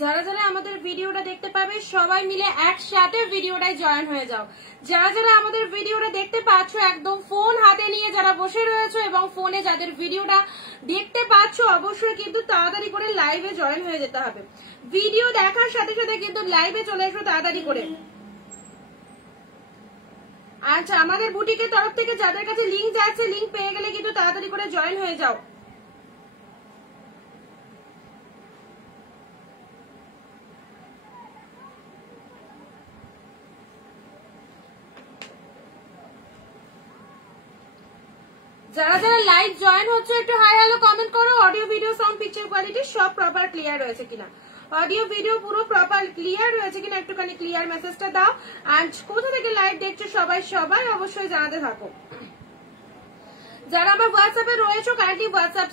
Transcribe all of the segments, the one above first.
যারা যারা আমাদের ভিডিওটা দেখতে পাবে সবাই মিলে একসাথে ভিডিওটায় জয়েন হয়ে যাও। যারা যারা আমাদের ভিডিওটা দেখতে পাচ্ছ একদম ফোন হাতে নিয়ে যারা বসে রয়েছে এবং ফোনে যাদের ভিডিওটা দেখতে পাচ্ছ অবশ্যই কিন্তু তাড়াতাড়ি করে লাইভে জয়েন হয়ে যেতে হবে। ভিডিও দেখার সাথে সাথে কিন্তু লাইভে চলে এসো তাড়াতাড়ি করে। আচ্ছা, আমাদের বুটিকের তরফ থেকে যাদের কাছে লিংক যাচ্ছে, লিংক পেয়ে গেলে কিন্তু তাড়াতাড়ি করে জয়েন হয়ে যাও। যারা যারা লাইভ জয়েন হচ্ছে একটু হাই হ্যালো কমেন্ট করো। Audio video sound picture quality সব প্রপার ক্লিয়ার রয়েছে কিনা, অডিও ভিডিও পুরো প্রপার ক্লিয়ার রয়েছে কিনা একটুখানি ক্লিয়ার মেসেজটা দাও। এন্ড কোথা থেকে লাইভ দেখছো সবাই সবাই অবশ্যই জানাতে থাকো। যারা আমার হোয়াটসঅ্যাপে রয়েছে কাইন্ডলি হোয়াটসঅ্যাপ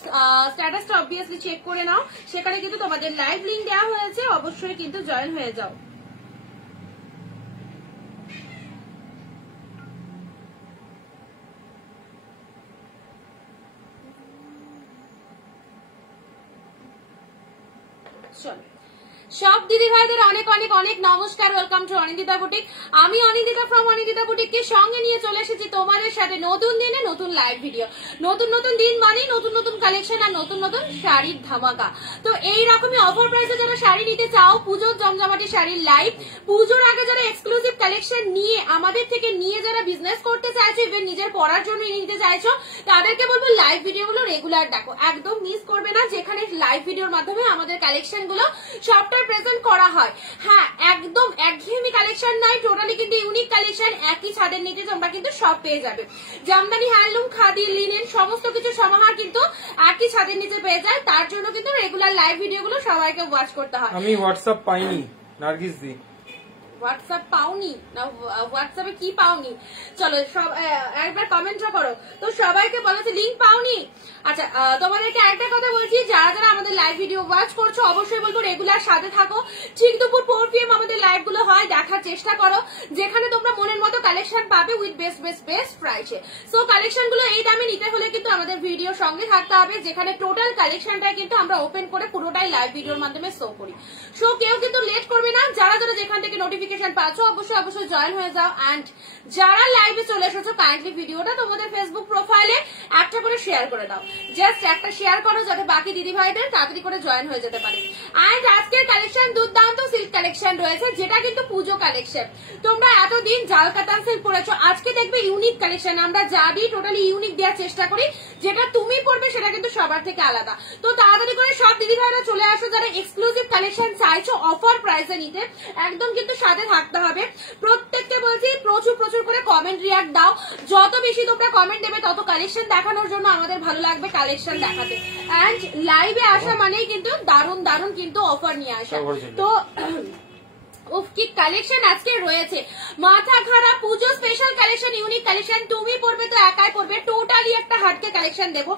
স্ট্যাটাসটা অবভিয়াসলি চেক করে নাও, সেখানে কিন্তু তোমাদের লাইভ লিংক দেওয়া হয়েছে, অবশ্যই কিন্তু জয়েন হয়ে যাও। চলো, সব দিদি ভাইদের অনেক অনেক অনেক নমস্কার। Welcome to Anindita boutique. আমি অনিন্দিতা ফ্রম অনিন্দিতা বুটিককে সঙ্গে নিয়ে চলে এসেছি তোমাদের সাথে নতুন দিনে নতুন লাইভ ভিডিও। নতুন নতুন দিন মানে নতুন নতুন কালেকশন আর নতুন নতুন শাড়ির ধামাকা। তো এইরকমই অফার প্রাইসে যারা শাড়ি নিতে চাও, পুজোর জমজমাটি শাড়ির লাইভ, পুজোর আগে যারা এক্সক্লুসিভ কালেকশন নিয়ে আমাদের থেকে নিয়ে যারা বিজনেস করতে চাইছো, ইভেন নিজের পড়ার জন্য নিতে চাইছো, তাদেরকে বলবো লাইভ ভিডিওগুলো রেগুলার দেখো, একদম মিস করবে না। যেখানে লাইভ ভিডিওর মাধ্যমে আমাদের কালেকশন গুলো সবটা প্রেজেন্ট করা হয়। হ্যাঁ, একদম একঘেয়েমি কালেকশন নাই, টোটালি কিন্তু ইউনিক কালেকশন। একই ছাদের নিচে তোমরা কিন্তু সব পেয়ে যাবে। জামদানি, হ্যান্ডলুম, খাদি, লিনেন সমস্ত কিছু সমাহার কিন্তু একই ছাদের নিচে পেয়ে যায়। তার জন্য কিন্তু রেগুলার লাইভ ভিডিওগুলো সবাইকে ওয়াচ করতে হয়। আমি হোয়াটসঅ্যাপ পাইনি নার্গিস দি। হোয়াটসঅ্যাপ পাওনি না? হোয়াটসঅ্যাপে কি পাওনি? চলো সব একবার কমেন্টও করো। তো সবাইকে বলেছে লিংক পাওনি। আচ্ছা, তোমাদেরকে একটা কথা বলছি, যারা যারা আমাদের লাইভ ভিডিও ওয়াচ করছো অবশ্যই বলবো রেগুলার সাথে থাকো। ঠিক দুপুর 4 PM আমাদের লাইভ গুলো হয়, দেখার চেষ্টা করো, যেখানে তোমরা মনের মতো কালেকশন পাবে উইথ বেস্ট বেস্ট বেস্ট প্রাইসে। সো কালেকশন গুলো এই দামে নিতে হলে কিন্তু আমাদের ভিডিও সঙ্গে থাকতে হবে, যেখানে টোটাল কালেকশনটা কিন্তু আমরা ওপেন করে পুরোটাই লাইভ ভিডিওর মাধ্যমে শো করি। সো কেউ কিন্তু লেট করবে না। যারা যারা যেখান থেকে নোটিফিকেশন পাচ্ছ অবশ্যই অবশ্যই জয়েন হয়ে যাও। এন্ড যারা লাইভে চলে এসেছো কাইন্ডলি ভিডিওটা তোমাদের ফেসবুক প্রোফাইলে একটা করে শেয়ার করে দাও। জাস্ট একটা শেয়ার করো যাতে বাকি দিদি ভাইদের তাড়াতাড়ি করে জয়েন হয়ে যেতে পারে। এন্ড আজকের কালেকশন দুর্দান্ত সিল্ক কালেকশন রয়েছে, যেটা কিন্তু পুজো কালেকশন। তোমরা এতদিন জাল কাতান সিল্ক পরেছো, আজকে দেখবে ইউনিক কালেকশন। আমরা যা দিই টোটালি ইউনিক দেওয়ার চেষ্টা করি, যেটা তুমি পড়বে সেটা কিন্তু সবার থেকে আলাদা। তো তাড়াতাড়ি করে সব দিদি ভাইরা চলে আসো যারা এক্সক্লুসিভ কালেকশন চাইছো অফার প্রাইসে নিতে, একদম কিন্তু সাথে থাকতে হবে। প্রত্যেককে বলছি প্রচুর প্রচুর করে কমেন্ট রিয়াক্ট দাও। যত বেশি তোমরা কমেন্ট দেবে তত কালেকশন দেখানোর জন্য আমাদের ভালো লাগবে কালেকশন দেখাতে। এন্ড লাইভে আসা মানেই কিন্তু দারুণ দারুণ কিন্তু অফার নিয়ে আসা। তো কি কালেকশন আজকে রয়েছে, মাথা খারাপ পুজো স্পেশাল কালেকশন, ইউনিক কালেকশন। তুমি পড়বে তো একাই পড়বে, টোটালি একটা হাটকে কালেকশন দেবো।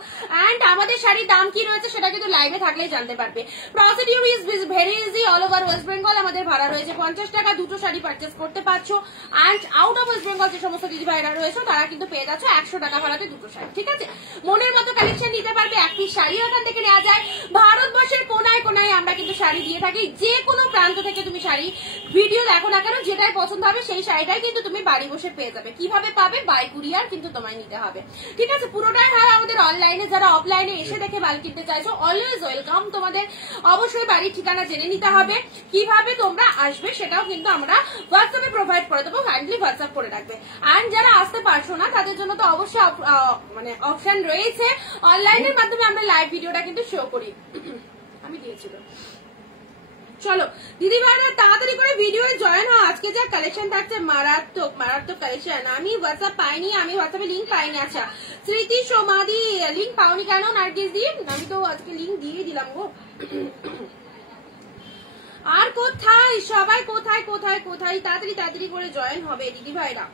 এন্ড আমাদের শাড়ির দাম কি রয়েছে সেটা কিন্তু লাইভে থাকলেই জানতে পারবে। Procedure is very easy. All over West Bengal আমাদের ভাড়া রয়েছে 50 টাকা, দুটো শাড়ি পারচেস করতে পারছো। And out of West Bengal যে সমস্ত দিদি ভাইরা রয়েছে তারা কিন্তু পেয়ে যাচ্ছ 100 টাকা ভাড়াতে দুটো শাড়ি। ঠিক আছে, মনের মতো কালেকশন নিতে পারবে। একটি শাড়ি ওখান থেকে নেওয়া যায়। ভারতবর্ষের কোনায় কোনায় আমরা কিন্তু শাড়ি দিয়ে থাকি। যে কোনো প্রান্ত থেকে তুমি শাড়ি ভিডিও দেখো না কেন, যেটাই পছন্দ হবে সেই শাড়িটাই কিন্তু তুমি বাড়ি বসে পেয়ে যাবে। কিভাবে পাবে? বাই কুরিয়ার কিন্তু তোমায় নিতে হবে। ঠিক আছে, পুরোটাই হয় আমাদের অনলাইনে। যারা অফলাইনে এসে দেখে মাল কিনতে চাইছো অলওয়েজ ওয়েলকাম। তোমাদের অবশ্যই বাড়ির ঠিকানা জেনে নিতে হবে। কিভাবে তোমরা আসবে সেটাও কিন্তু আমরা হোয়াটসঅ্যাপে প্রোভাইড করে দেবো, কাইন্ডলি হোয়াটসঅ্যাপ করে রাখবে। এন্ড যারা আসতে পারছো না তাদের জন্য তো অবশ্যই মানে অপশন রয়েছে, অনলাইনের মাধ্যমে আমরা লাইভ ভিডিওটা কিন্তু শো করি। আমি দিয়েছিল। চলো দিদি ভাইরা তাড়াতাড়ি করে ভিডিও জয়েন হও। আজকে যা কালেকশন থাকছে মারাত্মক মারাত্মক কালেকশন। আমি হোয়াটসঅ্যাপ পাইনি, আমি হোয়াটসঅ্যাপে লিঙ্ক পাইনি। আচ্ছা স্মৃতি সোমাদি লিঙ্ক পাওনি কেন নার্গিস দি? আমি তো আজকে লিঙ্ক দিয়ে দিলাম গো। আর কোথায় সবাই, কোথায় কোথায় কোথায় তাড়াতাড়ি তাড়াতাড়ি করে জয়েন হবে দিদি ভাইরা।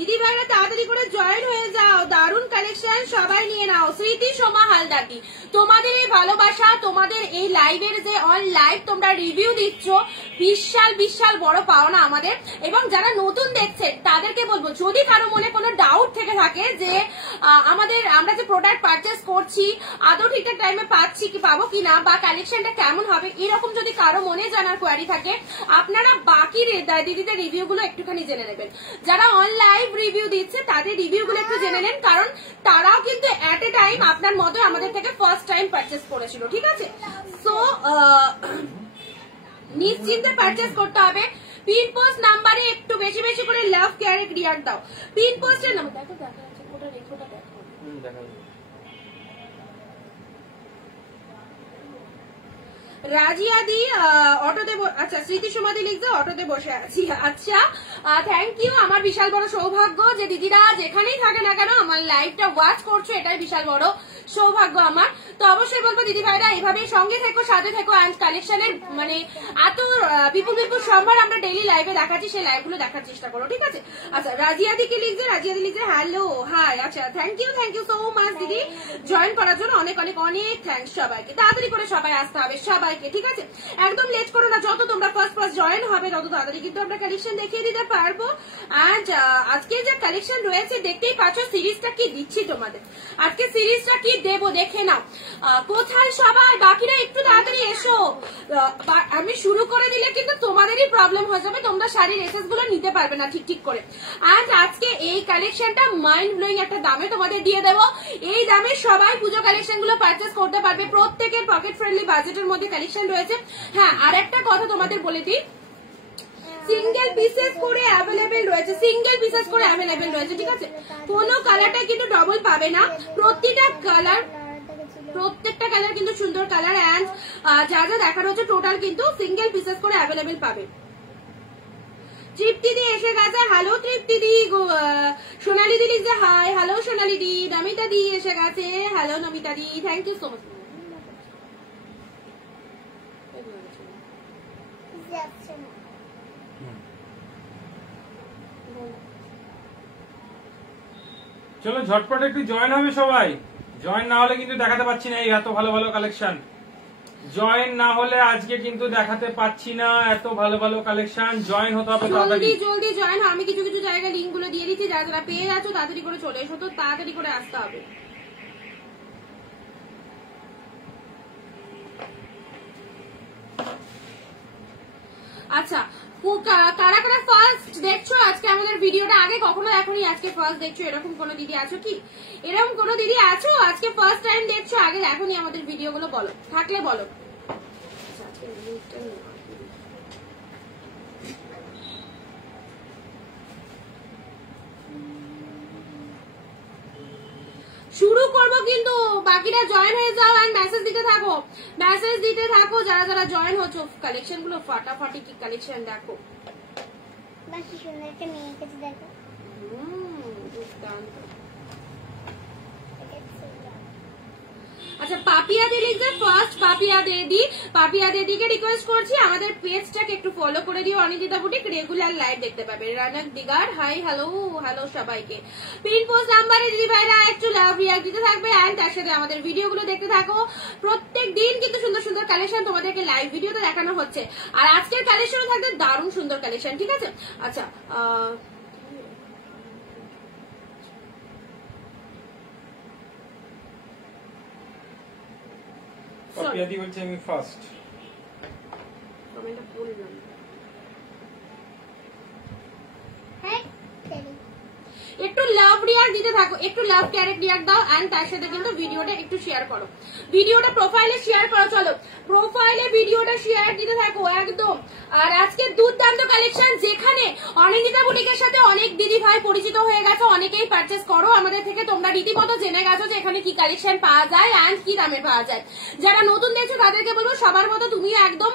দিদি ভাইরা তাড়াতাড়ি করে জয়েন হয়ে যাও, দারুণ কালেকশন সবাই নিয়ে নাও। স্মৃতি সোমা হালদারটি, তোমাদের এই ভালোবাসা, তোমাদের এই লাইভের যে অন লাইভ তোমরা রিভিউ দিচ্ছ, বিশাল বিশাল বড় পাওনা আমাদের। এবং যারা নতুন দেখছেন তাদেরকে বলবো, যদি কারো মনে কোনো ডাউট থেকে থাকে যে আমরা যে প্রোডাক্ট পারচেস করছি আদৌ ঠিকঠাক টাইমে পাচ্ছি কি পাবো কিনা, বা কালেকশনটা কেমন হবে, এরকম যদি কারো মনে জানার কোয়ারি থাকে, আপনারা বাকি দিদিদের রিভিউ গুলো একটুখানি জেনে নেবেন। যারা অন লাইভ রিভিউ দিচ্ছে তাদের রিভিউ গুলো একটু জেনে নেন, কারণ তারাও কিন্তু এট এ টাইম আপনার মতো আমাদের থেকে ফার্স্ট টাইম পারচেস করেছিল, ঠিক আছে? সো নিশ্চিন্তে পারচেস করতে হবে। পিন পোস্ট নাম্বারে একটু বেশি বেশি করে লাভ কেয়ারে রিয়াক্ট দাও। পিন পোস্টের নাম্বার দেখো, দেখা যাচ্ছে, ওটা রেখোটা দেখো। রাজিয়াদি অটোতে, আচ্ছা স্মৃতি সমাধি লিখতে অটোতে বসে আছি। আচ্ছা থ্যাংক ইউ, আমার বিশাল বড় সৌভাগ্য যে দিদিরা যেখানেই থাকে না কেন আমার লাইভটা ওয়াচ করছো, এটাই বিশাল বড় সৌভাগ্য আমার। তো অবশ্যই বলবো দিদি ভাইরা এভাবেই সঙ্গে থেকো, সাথে থেকো, অ্যান্ড কালেকশনের মানে এত বিপুল বিপুল সম্ভার আমরা ডেইলি লাইভে দেখাচ্ছি, সেই লাইভগুলো দেখার চেষ্টা করো, ঠিক আছে? আচ্ছা রাজিয়াদি কি লিখছে? রাজিয়াদি লিখছে হ্যালো হাই। আচ্ছা থ্যাংক ইউ সো মাচ দিদি, জয়েন করার জন্য অনেক অনেক অনেক থ্যাংকস সবাইকে। তাড়াতাড়ি করে সবাই আসতে হবে সবাইকে, ঠিক আছে? একদম লেট করো না, যত তোমরা ফার্স্ট জয়েন হবে তত তাড়াতাড়ি কিন্তু আমরা কালেকশন দেখিয়ে দিতে পারবো। অ্যান্ড আজকে যে কালেকশন রয়েছে দেখতেই পাচ্ছ, সিরিজটা কি দিচ্ছি তোমাদের, আজকে সিরিজটা কি দেবো দেখে নাও। কোথায় সবাই? বাকিরা একটু তাড়াতাড়ি এসো। আমি শুরু করে দিলে কিন্তু তোমাদেরই প্রবলেম হয়ে যাবে, তোমরা শাড়ির এসেস গুলো নিতে পারবে না ঠিক করে। অ্যান্ড আজকে এই কালেকশনটা মাইন্ড ব্লোয়িং একটা দামে তোমাদের দিয়ে দেবো। এই দামে সবাই পুজো কালেকশন গুলো পারচেস করতে পারবে, প্রত্যেকের পকেট ফ্রেন্ডলি বাজেটের মধ্যে কালেকশন রয়েছে। হ্যাঁ আর একটা কথা তোমাদের বলে দিই, সিঙ্গেল পিসেস করে অ্যাভেলেবেল রয়েছে, সিঙ্গেল পিসেস করে অ্যাভেলেবেল রয়েছে, ঠিক আছে? কোনো কালারটা কিন্তু ডবল পাবে না, প্রত্যেকটা কালার কিন্তু সুন্দর কালার। অ্যান্ড যা যা দেখানো হচ্ছে টোটাল কিন্তু সিঙ্গেল পিসেস করে অ্যাভেলেবেল পাবে। তৃপ্তি দি এসে গেছে, হ্যালো তৃপ্তি দি। সোনালি দি লিখছে হাই, হ্যালো সোনালি দি। নমিতা দি এসে গেছে, হ্যালো নমিতা দি, থ্যাংক ইউ সো মাচ। চলো ঝটপট একটু জয়েন হবে সবাই, জয়েন না হলে কিন্তু দেখাতে পাচ্ছি না এই এত ভালো ভালো কালেকশন। জয়েন না হলে আজকে কিন্তু দেখাতে পাচ্ছি না এত ভালো ভালো কালেকশন। জয়েন হতে হবে তাড়াতাড়ি, জলদি জয়েন। আমি কিছু কিছু জায়গায় লিঙ্ক গুলো দিয়ে দিচ্ছি, যারা যারা পেয়ে যাচ্ছ তাড়াতাড়ি করে চলে এসো, তো তাড়াতাড়ি করে আসতে হবে। আচ্ছা কারা কারা ফার্স্ট দেখছো আজকে আমাদের ভিডিওটা? আগে কখনো এখনই আজকে ফার্স্ট দেখছো, এরকম কোন দিদি আছো কি? এরকম কোন দিদি আছো আজকে ফার্স্ট টাইম দেখছো, আগে এখনই আমাদের ভিডিও গুলো বলো, থাকলে বলো। শুরু করবো কিন্তু, বাকিরা জয়েন হয়ে যাও আর মেসেজ দিতে থাকো, মেসেজ দিতে থাকো যারা যারা জয়েন হচ্ছো। কালেকশন গুলো ফাটাফাটি কি কালেকশন দেখো, বাকি সুন্দর একটা মেয়ে কাছে দেখো। দুর্দান্ত। আচ্ছা পাপিয়া দি লিখছে ফার্স্ট, পাপিয়া দিদিকে রিকোয়েস্ট করছি আমাদের পেজটাকে একটু ফলো করে দিও, অনিন্দিতা বুটিক রেগুলার লাইভ দেখতে পাবে। রানাক দিগার হাই, হ্যালো হ্যালো সবাইকে। পিন পোস্ট নাম্বারে দিদি ভাইরা একটু লাভ রিয়াক্ট দিতে থাকবে, এন্ড তার সাথে আমাদের ভিডিওগুলো দেখতে থাকো। প্রত্যেক দিন কিন্তু সুন্দর সুন্দর কালেকশন তোমাদেরকে লাইভ ভিডিওতে দেখানো হচ্ছে, আর আজকের কালেকশনও থাকবে দারুণ সুন্দর কালেকশন, ঠিক আছে? আচ্ছা পাপিয়াদি বলছে আমি ফার্স্ট। কমেন্টটা পড়লাম। হ্যাঁ তেরি একটু লাভ রিয়াক্ট দিতে থাকো, একটু লাভ ক্যারেক্ট রিয়াক্ট দাও, এন্ড তার সাথে কিন্তু ভিডিওটা একটু শেয়ার করো, ভিডিওটা প্রোফাইলে শেয়ার করো। চলো প্রোফাইলে ভিডিওটা শেয়ার দিতে থাকো একদম। আর আজকে দুর্দান্ত কালেকশন, যেখানে অনিন্দিতা বুটিকের সাথে অনেক দিদি ভাই পরিচিত হয়ে গেছো, অনেকেই পারচেস করো আমাদের থেকে, তোমরা রীতিমতো জেনে গেছো যে এখানে কি কালেকশন পাওয়া যায় এন্ড কি দামে পাওয়া যায়। যারা নতুন দেখছো তাদেরকে বলবো সবার মতো তুমিও একদম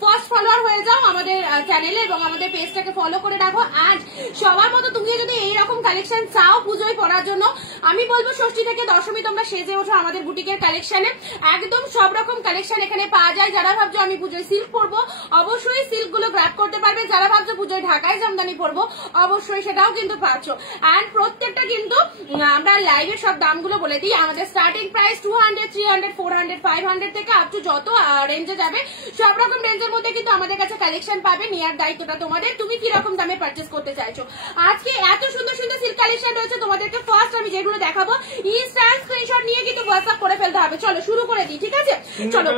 ফার্স্ট ফলোয়ার হয়ে যাও আমাদের চ্যানেলে এবং আমাদের পেজটাকে ফলো করে রাখো। আজ সবার মতো তুমিও যদি এইরকম কালেকশন চাও পুজোয় পরার জন্য। আমি বলবো ষষ্ঠী থেকে দশমী তোমরা সেজে ওঠো আমাদের বুটিকের কালেকশনে, একদম সব রকম কালেকশন এখানে পাওয়া যায়। যারা ভাবছো আমি পুজোয় সিল্ক পরবো, অবশ্যই সিল্ক গুলো গ্র্যাব করতে পারবে। যারা ভাবছো পুজোয় ঢাকায় জামদানি পরবো, অবশ্যই সেটাও কিন্তু পাচ্ছ। এন্ড প্রত্যেকটা কিন্তু আমরা লাইভে সব দামগুলো বলে দিই। আমাদের স্টার্টিং প্রাইস 200, 300, 400, 500 থেকে আপ টু যত রেঞ্জে যাবে সব রকম রেঞ্জের মধ্যে কিন্তু আমাদের কাছে কালেকশন পাবে। নেওয়ার দায়িত্বটা তোমাদের, তুমি কি রকম দামে পারচেস করতে চাইছো। আজকে এত সুন্দর সুন্দর সিল্ক কালেকশন রয়েছে তোমাদেরকে। ফার্স্ট আমি যেগুলো দেখাবো ইনস্ট্যান্ট স্ক্রিনশট নিয়ে কিন্তু হোয়াটসঅ্যাপ করে ফেলতে হবে। চলো শুরু করে দিই, ঠিক আছে? চলো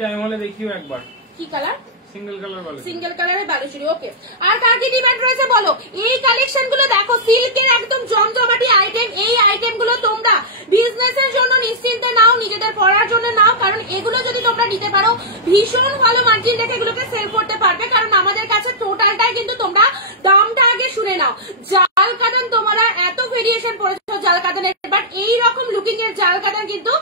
টাইম হলে দেখিও একবার। কি কালার? সিঙ্গেল কালার বলো, সিঙ্গেল কালারের বালুচুরি। ওকে, আর কার কি ডিমান্ড রয়েছে বলো। এই কালেকশন গুলো দেখো, সিল্কের একদম জমজমাটি আইটেম। এই আইটেম গুলো তোমরা বিজনেসের জন্য নিশ্চিন্তে নাও, নিজেদের পড়ার জন্য নাও, কারণ এগুলো যদি তোমরা নিতে পারো ভীষণ ভালো মার্জিন রেখে এগুলোকে সেল করতে পারবে। কারণ আমাদের কাছে টোটালটাই কিন্তু তোমরা দামটা আগে শুনে নাও। জাল কাতান তোমরা এত ভেরিয়েশন পড়েছো জাল কাতানের, বাট এইরকম লুকিং এর জাল কাতান কিন্তু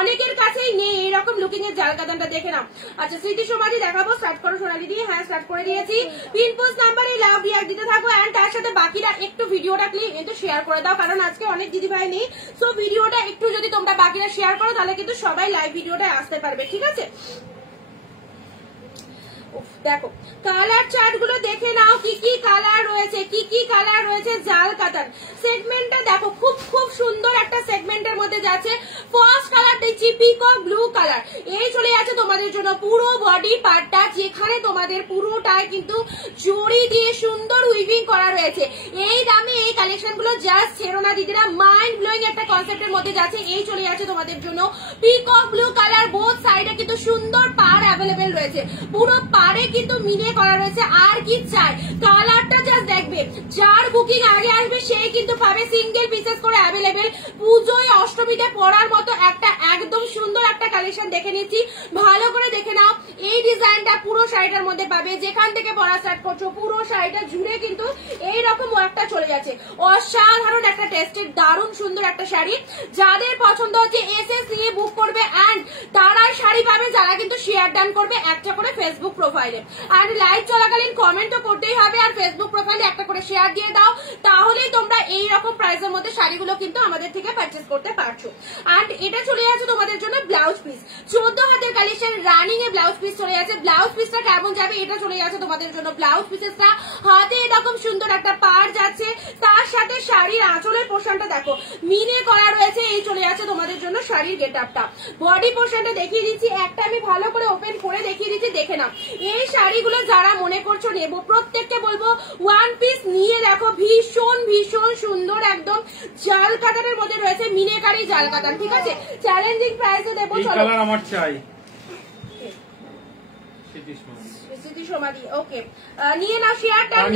অনেকের কাছেই নেই। এইরকম লুকিং এর জাল কাতানটা দেখে নাও। আচ্ছা স্মৃতি সমাধি দেখাবো, স্টার্ট করো সোনালি দিয়ে। হ্যাঁ স্টার্ট করে দিয়েছি। পিন পোস্ট নাম্বারে লাভ রিয়াক্ট দিতে থাকো, এন্ড তার সাথে বাকিরা একটু ভিডিওটা কিন্তু শেয়ার করে দাও, কারণ আজকে অনেক দিদি ভাই নেই। সো ভিডিওটা একটু যদি তোমরা বাকিরা শেয়ার করো তাহলে কিন্তু সবাই লাইভ ভিডিওটায় আসতে পারবে, ঠিক আছে? দেখো কালার চার্ট গুলো দেখে নাও, কি কি কালার রয়েছে, কি কি কালার রয়েছে। জাল কাতান সেগমেন্টটা দেখো, খুব খুব সুন্দর একটা সেগমেন্টের মধ্যে যাচ্ছে। ফার্স্ট কালার দেখছি পিকক ব্লু কালার। এই চলে যাচ্ছে তোমাদের জন্য পুরো বডি পার্টটা, যেখানে তোমাদের পুরোটাই কিন্তু জড়ি দিয়ে সুন্দর উইভিং করা রয়েছে। এই দামে এই কালেকশন গুলো জাস্ট ছেড়ো না দিদিরা, মাইন্ড ব্লোয়িং একটা কনসেপ্টের মধ্যে যাচ্ছে। এই চলে যাচ্ছে তোমাদের জন্য পিকক ব্লু কালার। বোথ সাইডে কিন্তু সুন্দর পার অ্যাভেলেবেল রয়েছে, পুরো পারে কিন্তু মিনে করা রয়েছে। আর কি চাই, কালারটা জাস্ট দেখবে, যার বুকিং আগে আসবে সেই কিন্তু পাবে। সিঙ্গেল পিসেস করে অ্যাভেলেবেল। পুজোয় অষ্টমীতে পরার মতো একটা একদম সুন্দর একটা কালেকশন দেখে নিচ্ছি, ভালো করে দেখে নাও। এই ডিজাইনটা পুরো শাড়িটার মধ্যে পাবে, যেখান থেকে পরা স্টার্ট করছো পুরো শাড়িটা জুড়ে কিন্তু এইরকম ওয়ার্কটা চলে যাচ্ছে। অসাধারণ একটা টেস্টের দারুণ সুন্দর একটা শাড়ি। যাদের পছন্দ হচ্ছে এসএস নিয়ে বুক করবে, এন্ড তারাই শাড়ি পাবে যারা কিন্তু শেয়ার ডান করবে একটা করে ফেসবুক প্রোফাইলে। আর লাইভ চলাকালীন কমেন্টও করতেই হবে, আর ফেসবুক প্রোফাইলে একটা করে শেয়ার দিয়ে দাও, তাহলেই তোমরা এইরকম প্রাইসের মধ্যে শাড়িগুলো কিন্তু আমাদের থেকে পারচেস করতে পারছো। আর এটা চলে যাচ্ছে তোমাদের জন্য ব্লাউজ পিস, 14 হাতের কালেকশন রানিং এ ব্লাউজ পিস চলে যাচ্ছে। ব্লাউজ পিসটা কেমন যাবে, এটা চলে যাচ্ছে তোমাদের জন্য ব্লাউজ পিসেসটা। হাতে এরকম সুন্দর একটা পাড় যাচ্ছে, তার সাথে শাড়ির আঁচলের পোর্শনটা দেখো মিনে করা রয়েছে। এই চলে যাচ্ছে তোমাদের জন্য শাড়ির গেট আপটা। বডি পোর্শনটা দেখিয়ে দিচ্ছি, একটা আমি ভালো করে ওপেন করে দেখিয়ে দিচ্ছি, দেখে নাও। এই শাড়িগুলো যারা মনে করছো নেবো, প্রত্যেককে বলবো ওয়ান পিস নিয়ে দেখো, ভীষণ ভীষণ সুন্দর একদম জাল কাতানের মধ্যে রয়েছে, মিনেকারি জাল কাতান, ঠিক আছে? চ্যালেঞ্জিং প্রাইসে দেবো। এই কালার আমার চাই। স্মৃতি সমাধি, ওকে নিয়ে নাও। Share done,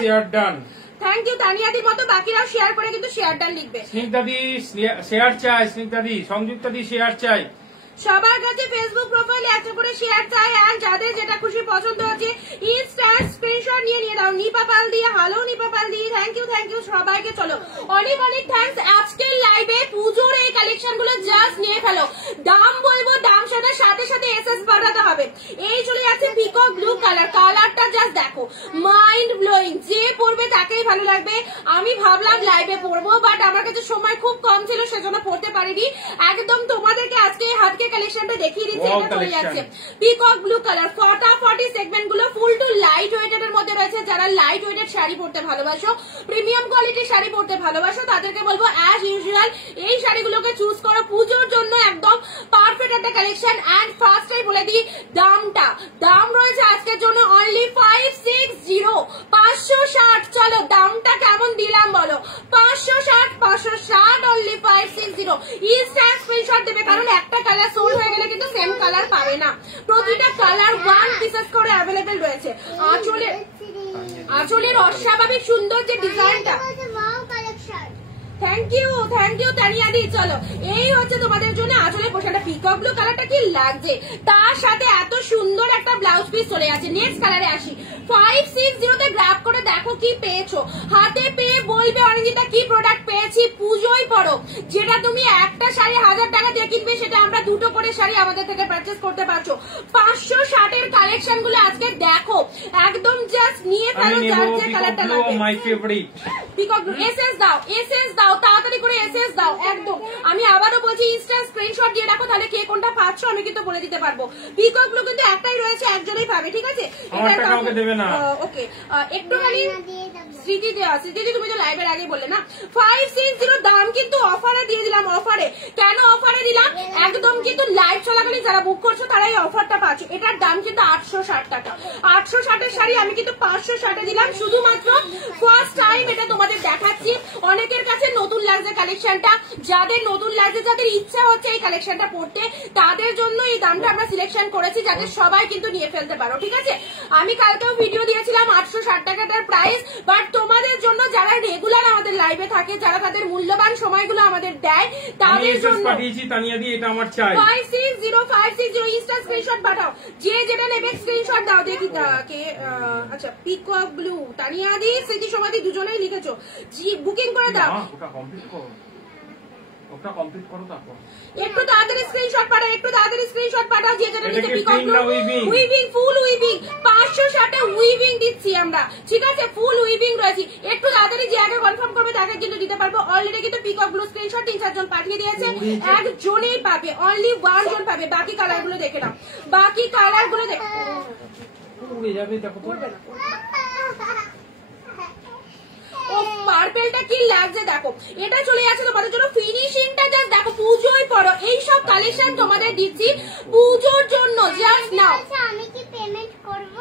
share done. Thank you তানিয়াদি মতো বাকিরাও শেয়ার করে কিন্তু শেয়ার ডান লিখবে। স্নিগ্ধাদি শেয়ার চাই, স্নিগ্ধাদি সংযুক্তাদি শেয়ার চাই। সবার কাছে ফেসবুক প্রোফাইলে একটা করে শেয়ার চাই, আর যাদের যেটা খুশি পছন্দ হচ্ছে ইনস্ট্যান্ট স্ক্রিনশট নিয়ে দাও। নিপা পাল দিয়ে, হ্যালো নিপা পাল দিয়ে, থ্যাংক ইউ সবাইকে। চলো অনেক অনেক থ্যাংকস। আজকের লাইভে পুজোর এই কালেকশন গুলো জাস্ট নিয়ে ফেলো। দাম বলবো, দাম সাথে সাথে এসএস বাড়াতে হবে। এই চলে যাচ্ছে পিকক ব্লু কালার। কালারটা জাস্ট দেখো, মাইন্ড ব্লোয়িং। যে পরবে তাকেই ভালো লাগবে। আমি ভাবলাম লাইভে পরবো, বাট আমার কাছে সময় খুব কম ছিল, সেজন্য পড়তে পারিনি। একদম তোমাদেরকে আজকে হাতকে কালেকশনটা দেখিয়ে দিচ্ছি। এটা চলে যাচ্ছে পিকক ব্লু কালার। ফটাফটি সেগমেন্ট গুলো ফুল টু লাইট ওয়েটেড এর মধ্যে রয়েছে। যারা লাইট ওয়েটেড শাড়ি পরতে ভালোবাসো, প্রিমিয়াম কোয়ালিটির শাড়ি পরতে ভালোবাসো, তাদেরকে বলবো অ্যাজ ইউজুয়াল এই শাড়িগুলোকে চুজ করো। পুজোর জন্য একদম পারফেক্ট একটা কালেকশন। এন্ড ফার্স্টেই বলে দিই দামটা, দাম রয়েছে আজকের জন্য অনলি 560, 560। চলো দামটা কেমন দিলাম বলো, 560 অনলি 560। ইনস্ট্যান্ট স্ক্রিনশট দেবে, কারণ একটা কালার সোল্ড হয়ে গেলে কিন্তু সেম কালার পাবে না। প্রতিটা কালার ওয়ান পিসেস করে অ্যাভেলেবেল রয়েছে। আঁচলের অস্বাভাবিক সুন্দর যে ডিজাইনটা, থ্যাংক ইউ তানিয়াদি। চলো এই হচ্ছে তোমাদের জন্য আঁচলের পোশাকটা। পিকক ব্লু কালারটা কি লাগছে, তার সাথে এত সুন্দর একটা ব্লাউজ পিস চলে যাচ্ছে। নেক্সট কালারে আসি। 560 তে গ্র্যাব করে দেখো কি পেয়েছো। হাতে পেয়ে বলবে অনিন্দিতা কি প্রোডাক্ট পেয়েছি। পুজোয় পড়ো, যেটা তুমি একটা শাড়ি 1000 টাকা দিয়ে কিনবে সেটা আমরা দুটো করে শাড়ি আমাদের থেকে পারচেজ করতে পারছো। 560 এর কালেকশন গুলো আজকে দেখো, একদম জাস্ট নিয়ে ফেলো যার যে কালারটা লাগবে। My favourite peacock blue SS দাও, এসএস দাও, তাড়াতাড়ি করে এসএস দাও একদম। আমি আবারও বলছি ইনস্ট্যান্ট স্ক্রিনশট দিয়ে রাখো, তাহলে কে কোনটা পাচ্ছ আমি কিন্তু বলে দিতে পারবো। পিকক ব্লু কিন্তু একটাই রয়েছে, একজনই পাবে, ঠিক আছে? আমারটা কাউকে দেবে না। ওকে, একটুখানি স্মৃতি দেওয়া, স্মৃতি তুমি তো লাইভের আগে বললে না 560 দাম কিন্তু অফারে দিয়ে দিলাম। অফারে কেন অফারে দিলাম? একদম কিন্তু লাইভ চলাকালীন যারা বুক করছো তারা এই অফারটা পাচ্ছ। এটার দাম কিন্তু 860 টাকা। 860 এর শাড়ি আমি কিন্তু 560 দিলাম, শুধুমাত্র ফার্স্ট টাইম এটা তোমাদের দেখাচ্ছি। অনেকের কাছে নতুন লাগছে কালেকশনটা, যাদের নতুন লাগছে, যাদের ইচ্ছা হচ্ছে এই কালেকশনটা পড়তে, তাদের জন্য এই দামটা আমরা সিলেকশন করেছি যাতে সবাই কিন্তু নিয়ে ফেলতে পারো, ঠিক আছে? আমি কালকেও ভিডিও দিয়েছিলাম 860 টাকাটার প্রাইস, বাট তোমাদের জন্য যারা রেগুলার আমাদের লাইভে থাকে, যারা তাদের মূল্যবান সময়গুলো আমাদের দেয়, তাদের জন্য পাঠিয়েছি তানিয়া দি, এটা আমার চাই। 560560 ইনস্ট্যান্ট স্ক্রিনশট পাঠাও, যে যেটা নেবে স্ক্রিনশট দাও। দেখি কে, আচ্ছা পিকক ব্লু, তানিয়া দি, স্মৃতি সমাধি দুজনেই লিখেছো, বুকিং করে দাও। ওটা কমপ্লিট করো, ওটা কমপ্লিট করো তারপর একটু তাড়াতাড়ি স্ক্রিনশট পাঠাও, একটু তাড়াতাড়ি স্ক্রিনশট পাঠাও, যে যেটা নিতে। পিকক ব্লু উইভিং, ফুল উইভিং 560 এ উইভিং দিচ্ছি আমরা, ঠিক আছে? ফুল উইভিং রয়েছে, একটু তাড়াতাড়ি যে আগে কনফার্ম করবে তাকে কিন্তু দিতে পারবো। অলরেডি কিন্তু পিকক ব্লু স্ক্রিনশট 3-4 জন পাঠিয়ে দিয়েছে, একজনেই পাবে, অনলি 1 জন পাবে। বাকি কালার গুলো দেখে নাও, বাকি কালার গুলো দেখো, উড়ে যাবে, দেখো তো। ও পার্পেলটা কি লাগছে দেখো, এটা চলে যাচ্ছে তোমাদের জন্য। ফিনিশিংটা জাস্ট দেখো, পুজোয় পরো এইসব কালেকশন তোমাদের দিচ্ছি পুজোর জন্য, জাস্ট নাও। আমি কি পেমেন্ট করব?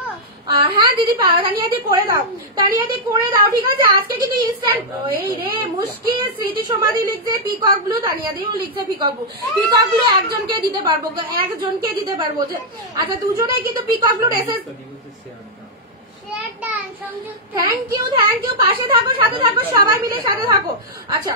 হ্যাঁ দিদি, তানিয়াদি করে দাও, তানিয়াদি করে দাও, ঠিক আছে? আজকে কিন্তু ইনস্ট্যান্ট, এই রে মুশকিল। স্মৃতি সমাধি লিখছে পিকক ব্লু, তানিয়াদিও লিখছে পিকক ব্লু। পিকক ব্লু একজনকে দিতে পারবো, একজনকে দিতে পারবো। আচ্ছা দুজনেই কিন্তু পিকক ব্লু এসএস। Thank you, thank you. পাশে থাকো, সাথে থাকো, সবাই মিলে সাথে থাকো। আচ্ছা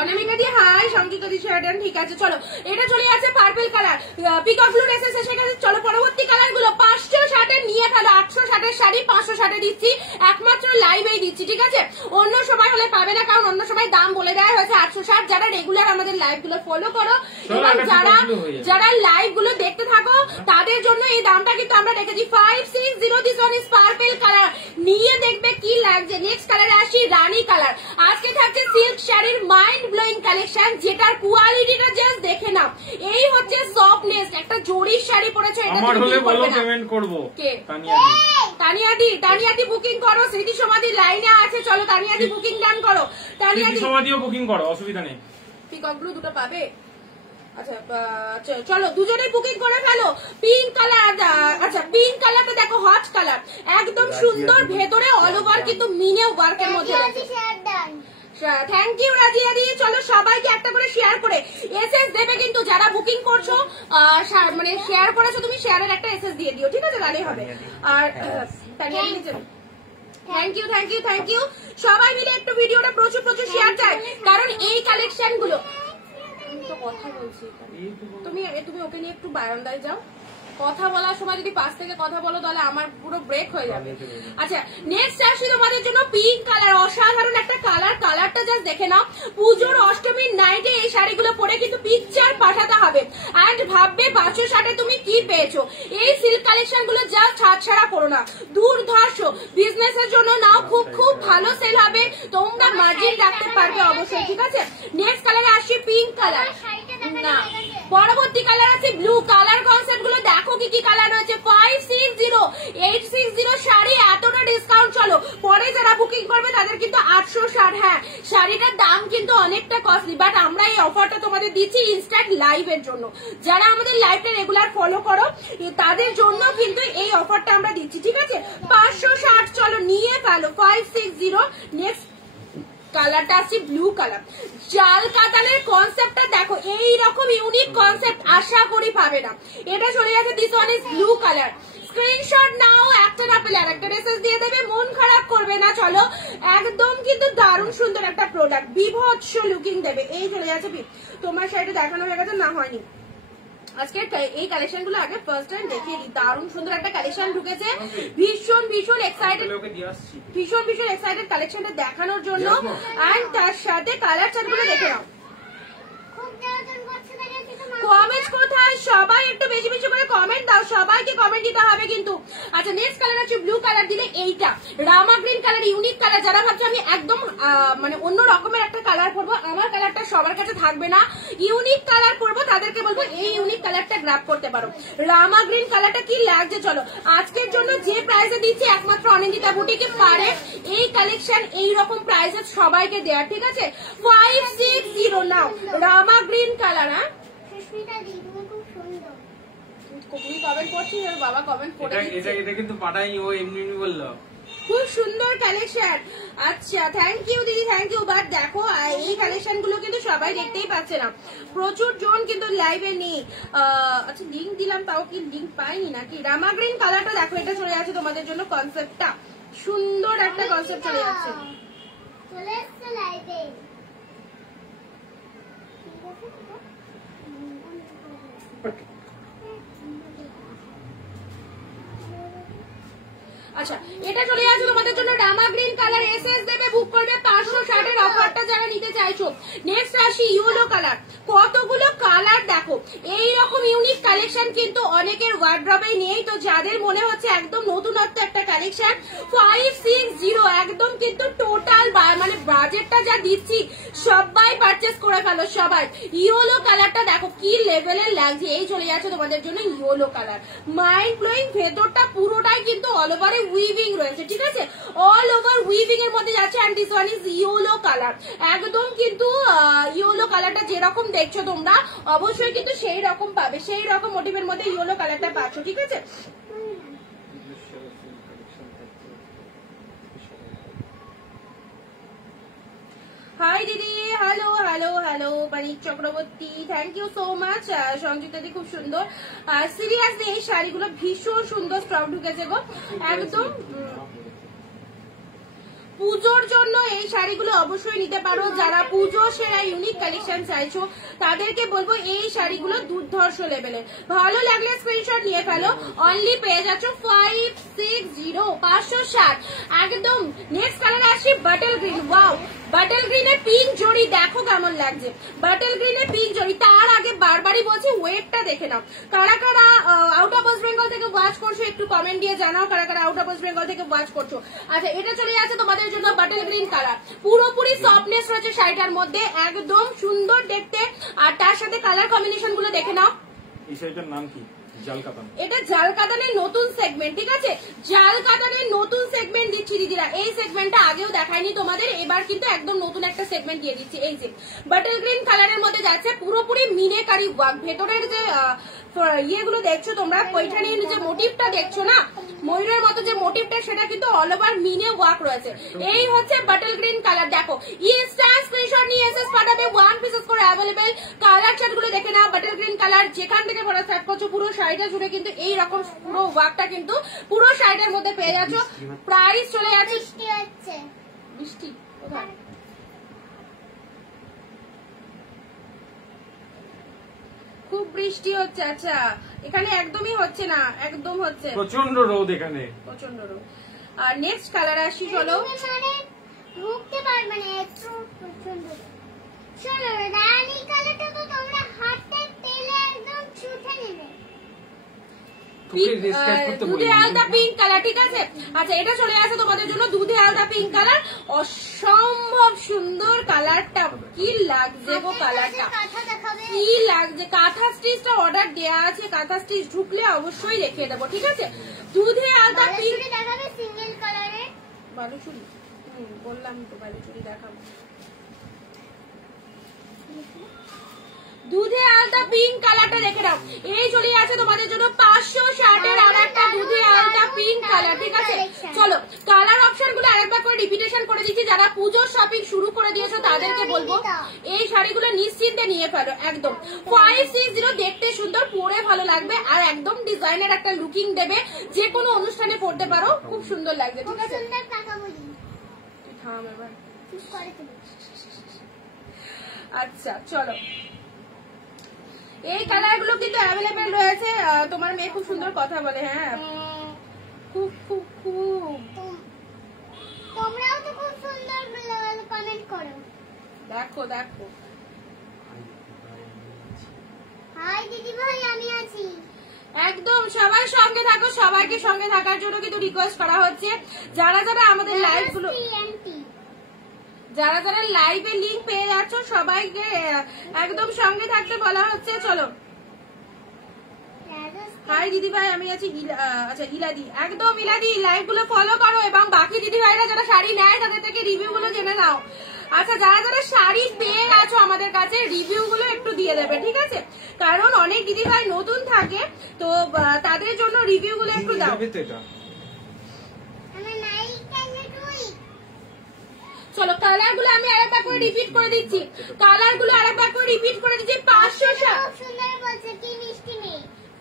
অনামিকা দি হাই, সংযুক্ত দি শেয়ারডান, ঠিক আছে? চলো, এটা চলে যাচ্ছে purple colour, peacock blue essays এসে গেছে। চলো পরবর্তী কালার গুলো 560 নিয়ে ফেলো। 860 এর শাড়ি 560 দিচ্ছি, একমাত্র লাইভেই দিচ্ছি, ঠিক আছে? অন্য সময় হলে পাবে না, কারণ অন্য সময় দাম বলে দেওয়া হয়েছে 860। যারা রেগুলার আমাদের লাইভ গুলো ফলো করো এবং যারা লাইভ গুলো দেখতে থাকো, তাদের জন্য এই দামটা কিন্তু আমরা রেখেছি 560। This one is purple colour, নিয়ে দেখবে কি লাগছে। নেক্সট কালারে আসি, রানী কালার। আজকে থাকছে সিল্ক শাড়ির মাইন্ড ব্লোয়িং কালেকশন, যেটার কোয়ালিটিটা জাস্ট দেখে নাও। এই হচ্ছে সফটনেস, একটা জরির শাড়ি পরেছো, এটা আমার হলে বলো পেমেন্ট করব। কে? তানিয়াদি বুকিং করো। স্মৃতি সমাধি লাইনে আছে, চলো তানিয়াদি বুকিং ডান করো। তানিয়াদি সমাধিও বুকিং করো, অসুবিধা নেই। পিকক ব্লু দুটো পাবে। আচ্ছা চলো দুজনেই বুকিং করে ফেলো। পিঙ্ক কালার, আচ্ছা পিঙ্ক কালারটা দেখো, হট কালার, একদম সুন্দর, ভেতরে অল ওভার কিন্তু মিনে ওয়ার্কের মধ্যে রয়েছে। থ্যাংক ইউ রাজিয়া দি। চলো সবাইকে একটা করে শেয়ার করে এসএস দেবে কিন্তু, যারা বুকিং করছো, মানে শেয়ার করেছো তুমি, শেয়ারের একটা এসএস দিয়ে দিও, ঠিক আছে? তাহলেই হবে। আর thank you, thank you, thank you. সবাই মিলে একটু ভিডিওটা প্রচুর প্রচুর শেয়ার চাই, কারণ এই কালেকশন গুলো তো কথা বলছি। তুমি ওকে নিয়ে একটু বারান্দায় যাও, কথা বলার সময় যদি পাশ থেকে কথা বলো তাহলে আমার পুরো ব্রেক হয়ে যাবে। আচ্ছা নেক্সট আসি তোমাদের জন্য পিঙ্ক কালার, অসাধারণ একটা কালার। কালারটা জাস্ট দেখে নাও। পুজোর অষ্টমীর নাইটে এই শাড়িগুলো পরে কিন্তু পিকচার পাঠাতে হবে, অ্যান্ড ভাববে 560 তুমি কি পেয়েছো। এই সিল্ক কালেকশন গুলো জাস্ট হাতছাড়া করো না, দুর্ধর্ষ বিজনেসের জন্য নাও, খুব খুব ভালো সেল হবে, তোমরা মার্জিন রাখতে পারবে অবশ্যই, ঠিক আছে? নেক্সট কালারে আসি পিঙ্ক কালার, না পরবর্তী কালার আছে ব্লু কালার। কনসেপ্ট গুলো দেখো কি কি কালার রয়েছে। 560 860 শাড়ি, এতটা ডিসকাউন্ট। চলো পরে যারা বুকিং করবে তাদের কিন্তু 860। হ্যাঁ শাড়িটার দাম কিন্তু অনেকটা কস্টলি, বাট আমরা এই অফারটা তোমাদের দিচ্ছি ইনস্ট্যান্ট লাইভের জন্য। যারা আমাদের লাইভটা রেগুলার ফলো করো তাদের জন্য কিন্তু এই অফারটা আমরা দিচ্ছি, ঠিক আছে? 560 চলো নিয়ে ফেলো। 560। নেক্সট কালারটা আছে ব্লু কালার। জাল কাতানের কনসেপ্টটা দেখো, এইরকম ইউনিক কনসেপ্ট আশা করি পাবে না। এটা চলে যাচ্ছে, this one is blue colour. Screenshot নাও, একটা না পেলে আরেকটা মেসেজ দিয়ে দেবে, মন খারাপ করবে না। চলো একদম কিন্তু দারুণ সুন্দর একটা প্রোডাক্ট, বিভৎস লুকিং দেবে। এই চলে যাচ্ছে, তোমার শাড়িটা দেখানো হয়ে গেছে, না হয়নি। আজকে এই কালেকশন গুলো আগে ফার্স্ট টাইম দেখিয়ে দিই। দারুণ সুন্দর একটা কালেকশন ঢুকেছে, ভীষণ ভীষণ এক্সাইটেড, ভীষণ ভীষণ এক্সাইটেড কালেকশনটা দেখানোর জন্য। অ্যান্ড তার সাথে কালার চার্ট গুলো দেখে নাও। বেশি বেশি করে কমেন্ট দাও, সবাইকে কমেন্ট দিতে হবে কিন্তু। আচ্ছা নেক্সট কালার আছে ব্লু কালার, দিলে এইটা রামা গ্রিন কালার, ইউনিক কালার। যারা ভাবছে আমি একদম মানে অন্য রকমের একটা কালার পরবো, আমার কালারটা সবার কাছে থাকবে না, ইউনিক কালার পরবো, তাদেরকে বলবো এই ইউনিক কালারটা গ্র্যাব করতে পারো। রামা গ্রিন কালারটা কি লাগছে চলো, আজকের জন্য যে প্রাইসে দিচ্ছি একমাত্র অনিন্দিতা বুটিকে পারে এই কালেকশন এইরকম প্রাইসে সবাইকে দেয়ার, ঠিক আছে। 560 নাও রামা গ্রিন কালার। হ্যাঁ সুস্মিতা দি তুমি খুব সুন্দর। তুমি কমেন্ট করছিস আর বাবা কমেন্ট করে দিচ্ছে। এটা কিন্তু পাঠাইনি, ও এমনি বললো। খুব সুন্দর কালেকশন। আচ্ছা থ্যাংক ইউ দিদি, থ্যাংক ইউ। বাট দেখো এই কালেকশন গুলো কিন্তু সবাই দেখতেই পাচ্ছে না, প্রচুর জন কিন্তু লাইভে নেই। আচ্ছা লিঙ্ক দিলাম তাও কি লিঙ্ক পাইনি নাকি। রামা গ্রিন কালারটা দেখো, এটা চলে যাচ্ছে তোমাদের জন্য, কনসেপ্টটা সুন্দর একটা কনসেপ্ট চলে যাচ্ছে। চলে এসছে লাইভে। আচ্ছা এটা চলে যাচ্ছে তোমাদের জন্য রামা গ্রিন কালার, এসএস দেবে, বুক করবে 560 এর অফারটা যারা নিতে চাইছো। নেক্সট আসি ইয়েলো কালার, কতগুলো কালার দেখো, এই রকম ইউনিক কালেকশন কিন্তু অনেকের ওয়ার্ড্রবে নেই, তো যাদের মনে হচ্ছে একদম নতুনত্ব একটা কালেকশন 560 একদম কিন্তু টোটাল মানে বাজেটটা যা দিচ্ছি সবাই পারচেজ করে ফেলো সবাই। ইয়েলো কালারটা দেখো কি লেভেলের লাগছে, এই চলে যাচ্ছে তোমাদের জন্য ইয়েলো কালার, মাইন্ড ব্লোয়িং। ভেতরটা পুরোটাই কিন্তু অল ওভার উইভিং রয়েছে, ঠিক আছে, অল ওভার উইভিং এর মধ্যে যাচ্ছে। And this one is yellow colour, একদম কিন্তু ইয়েলো কালারটা যেরকম দেখছো তোমরা অবশ্যই কিন্তু সেই রকম পাবে, সেই রকম মোটিভের মধ্যে ইয়েলো কালারটা পাচ্ছ, ঠিক আছে। হাই দিদি, hello hello hello, Panik Chakraborty, thank you so much. Sanjita di খুব সুন্দর, সিরিয়াসলি এই শাড়িগুলো ভীষণ সুন্দর স্টক ঢুকেছে গো, একদম পুজোর জন্য এই শাড়িগুলো অবশ্যই নিতে পারো। যারা পুজো সেরা ইউনিক কালেকশন চাইছো তাদেরকে বলবো এই শাড়িগুলো দুর্ধর্ষ লেভেলের, ভালো লাগলে স্ক্রিনশট নিয়ে ফেলো। অনলি পেয়ে যাচ্ছ 560 একদম। নেক্সট কালার আসি বাটল গ্রিন, ওয়াও বাটল গ্রিনের পিঙ্ক জড়ি দেখো কেমন লাগছে, বাটল গ্রিনের পিঙ্ক জড়ি। তার আগে বারবারই বলছি ওয়েটটা দেখে নাও, কারা কারা আউট অফ ওয়েস্ট বেঙ্গল থেকে ওয়াচ করছো একটু কমেন্ট দিয়ে জানাও, কারা কারা আউট অফ ওয়েস্ট বেঙ্গল থেকে ওয়াচ করছো। আচ্ছা এটা চলে যাচ্ছে তোমাদের জন্য বাটল গ্রিন কালার, পুরোপুরি সফটনেস রয়েছে শাড়িটার মধ্যে, একদম সুন্দর দেখতে। আর তার সাথে কালার কম্বিনেশন গুলো দেখে নাও। এই শাড়িটার নাম কি? জালকাতান। এটা জালকাতানের নতুন সেগমেন্ট, ঠিক আছে, জালকাতানের নতুন সেগমেন্ট দিচ্ছি দিদিরা। এই সেগমেন্টটা আগেও দেখায়নি তোমাদের, এবার কিন্তু একদম নতুন একটা সেগমেন্ট দিয়ে দিচ্ছি। এই যে বাটল গ্রিন কালারের মধ্যে যাচ্ছে পুরোপুরি মিনেকারি ওয়ার্ক, ভেতরের যে ইয়েগুলো দেখছো তোমরা, পৈঠানির যে মোটিভটা দেখছো না, ময়ূরের মতো যে মোটিভটা, সেটা কিন্তু অল ওভার মিনে ওয়ার্ক রয়েছে। এই হচ্ছে বাটল গ্রিন কালার, দেখো ইনস্ট্যান্ট স্ক্রিনশট নিয়ে এসএস পাঠাবে, 1 পিসেস করে অ্যাভেলেবেল। কালার চার্টগুলো দেখে নাও, বাটল গ্রিন কালার যেখান থেকে পড়া স্টার্ট করছো পুরো শাড়িটা জুড়ে কিন্তু এইরকম পুরো ওয়ার্কটা কিন্তু পুরো শাড়িটার মধ্যে পেয়ে যাচ্ছ। প্রাইস চলে যাচ্ছে, বৃষ্টি হচ্ছে, বৃষ্টি কোথায়? খুব বৃষ্টি হচ্ছে। আচ্ছা এখানে একদমই হচ্ছে না, একদম হচ্ছে প্রচন্ড রোদ এখানে, প্রচন্ড রোদ। আর নেক্সট কালার আসি চলো, মানে ঢুকতে পারবে না একটু প্রচন্ড। চলো রানী কালারটা তো তোমরা হাতে পেলে একদম ছুটে নেবে। দুধে আলতা পিঙ্ক কালার, ঠিক আছে। আচ্ছা এটা চলে আসে তোমাদের জন্য দুধে আলতা পিঙ্ক কালার, অসম্ভব সুন্দর কালারটা, কি লাগছে গো কালারটা, কি লাগছে। কাঁথা স্টিচটা অর্ডার দেওয়া আছে, কাঁথা স্টিচ ঢুকলে অবশ্যই দেখিয়ে দেবো, ঠিক আছে। দুধে আলতা পিঙ্ক দেখাবে সিঙ্গেল কালারে, বালুচুরি, বললাম তো বালুচুরি দেখাবো। দুধে আলতা পিঙ্ক কালারটা দেখে নাও, এই চলে আছে তোমাদের জন্য 560 এর আর একটা দুধে আলতা পিঙ্ক কালার, ঠিক আছে। চলো কালার অপশন গুলো আরেকবার করে রিপিটেশন করে দিচ্ছি, যারা পুজোর শপিং শুরু করে দিয়েছো তাদেরকে বলবো এই শাড়িগুলো নিশ্চিন্তে নিয়ে ফেলো, একদম 560, দেখতে সুন্দর, পরে ভালো লাগবে, আর একদম ডিজাইনের একটা লুকিং দেবে, যে কোনো অনুষ্ঠানে পড়তে পারো, খুব সুন্দর লাগবে, ঠিক আছে। সুন্দর টাকা বলি তুই থাম এবার। ঠিক করে দিবি। আচ্ছা চলো, এই কালার গুলো কিন্তু অ্যাভেলেবেল রয়েছে। তোমার মেয়ে খুব সুন্দর কথা বলে, হ্যাঁ খুব খুব খুব। তোমরাও তো খুব সুন্দর কমেন্ট করো। দেখো দেখো, হাই দিদি ভাই আমি আছি। একদম সবাই সঙ্গে থাকো, সবাইকে সঙ্গে থাকার জন্য কিন্তু রিকোয়েস্ট করা হচ্ছে। যারা যারা আমাদের লাইভ গুলো, যারা যারা লাইভে লিংক পেয়ে যাচ্ছ সবাইকে একদম সঙ্গে থাকতে বলা হচ্ছে। চলো হাই দিদি ভাই, আমি আছি আচ্ছা ইলাদি, একদম ইলাদি লাইভ গুলো ফলো করো এবং বাকি দিদি ভাইরা যারা শাড়ি নেয় তাদের থেকে রিভিউ গুলো জেনে নাও। আচ্ছা যারা যারা শাড়ি পেয়ে গেছো আমাদের কাছে রিভিউ গুলো একটু দিয়ে দেবে, ঠিক আছে? কারণ অনেক দিদি ভাই নতুন থাকে, তো তাদের জন্য রিভিউ গুলো একটু দাও। চলো কালার গুলো আমি আরেকবার করে রিপিট করে দিচ্ছি, কালার গুলো আরেকবার করে রিপিট করে দিচ্ছি।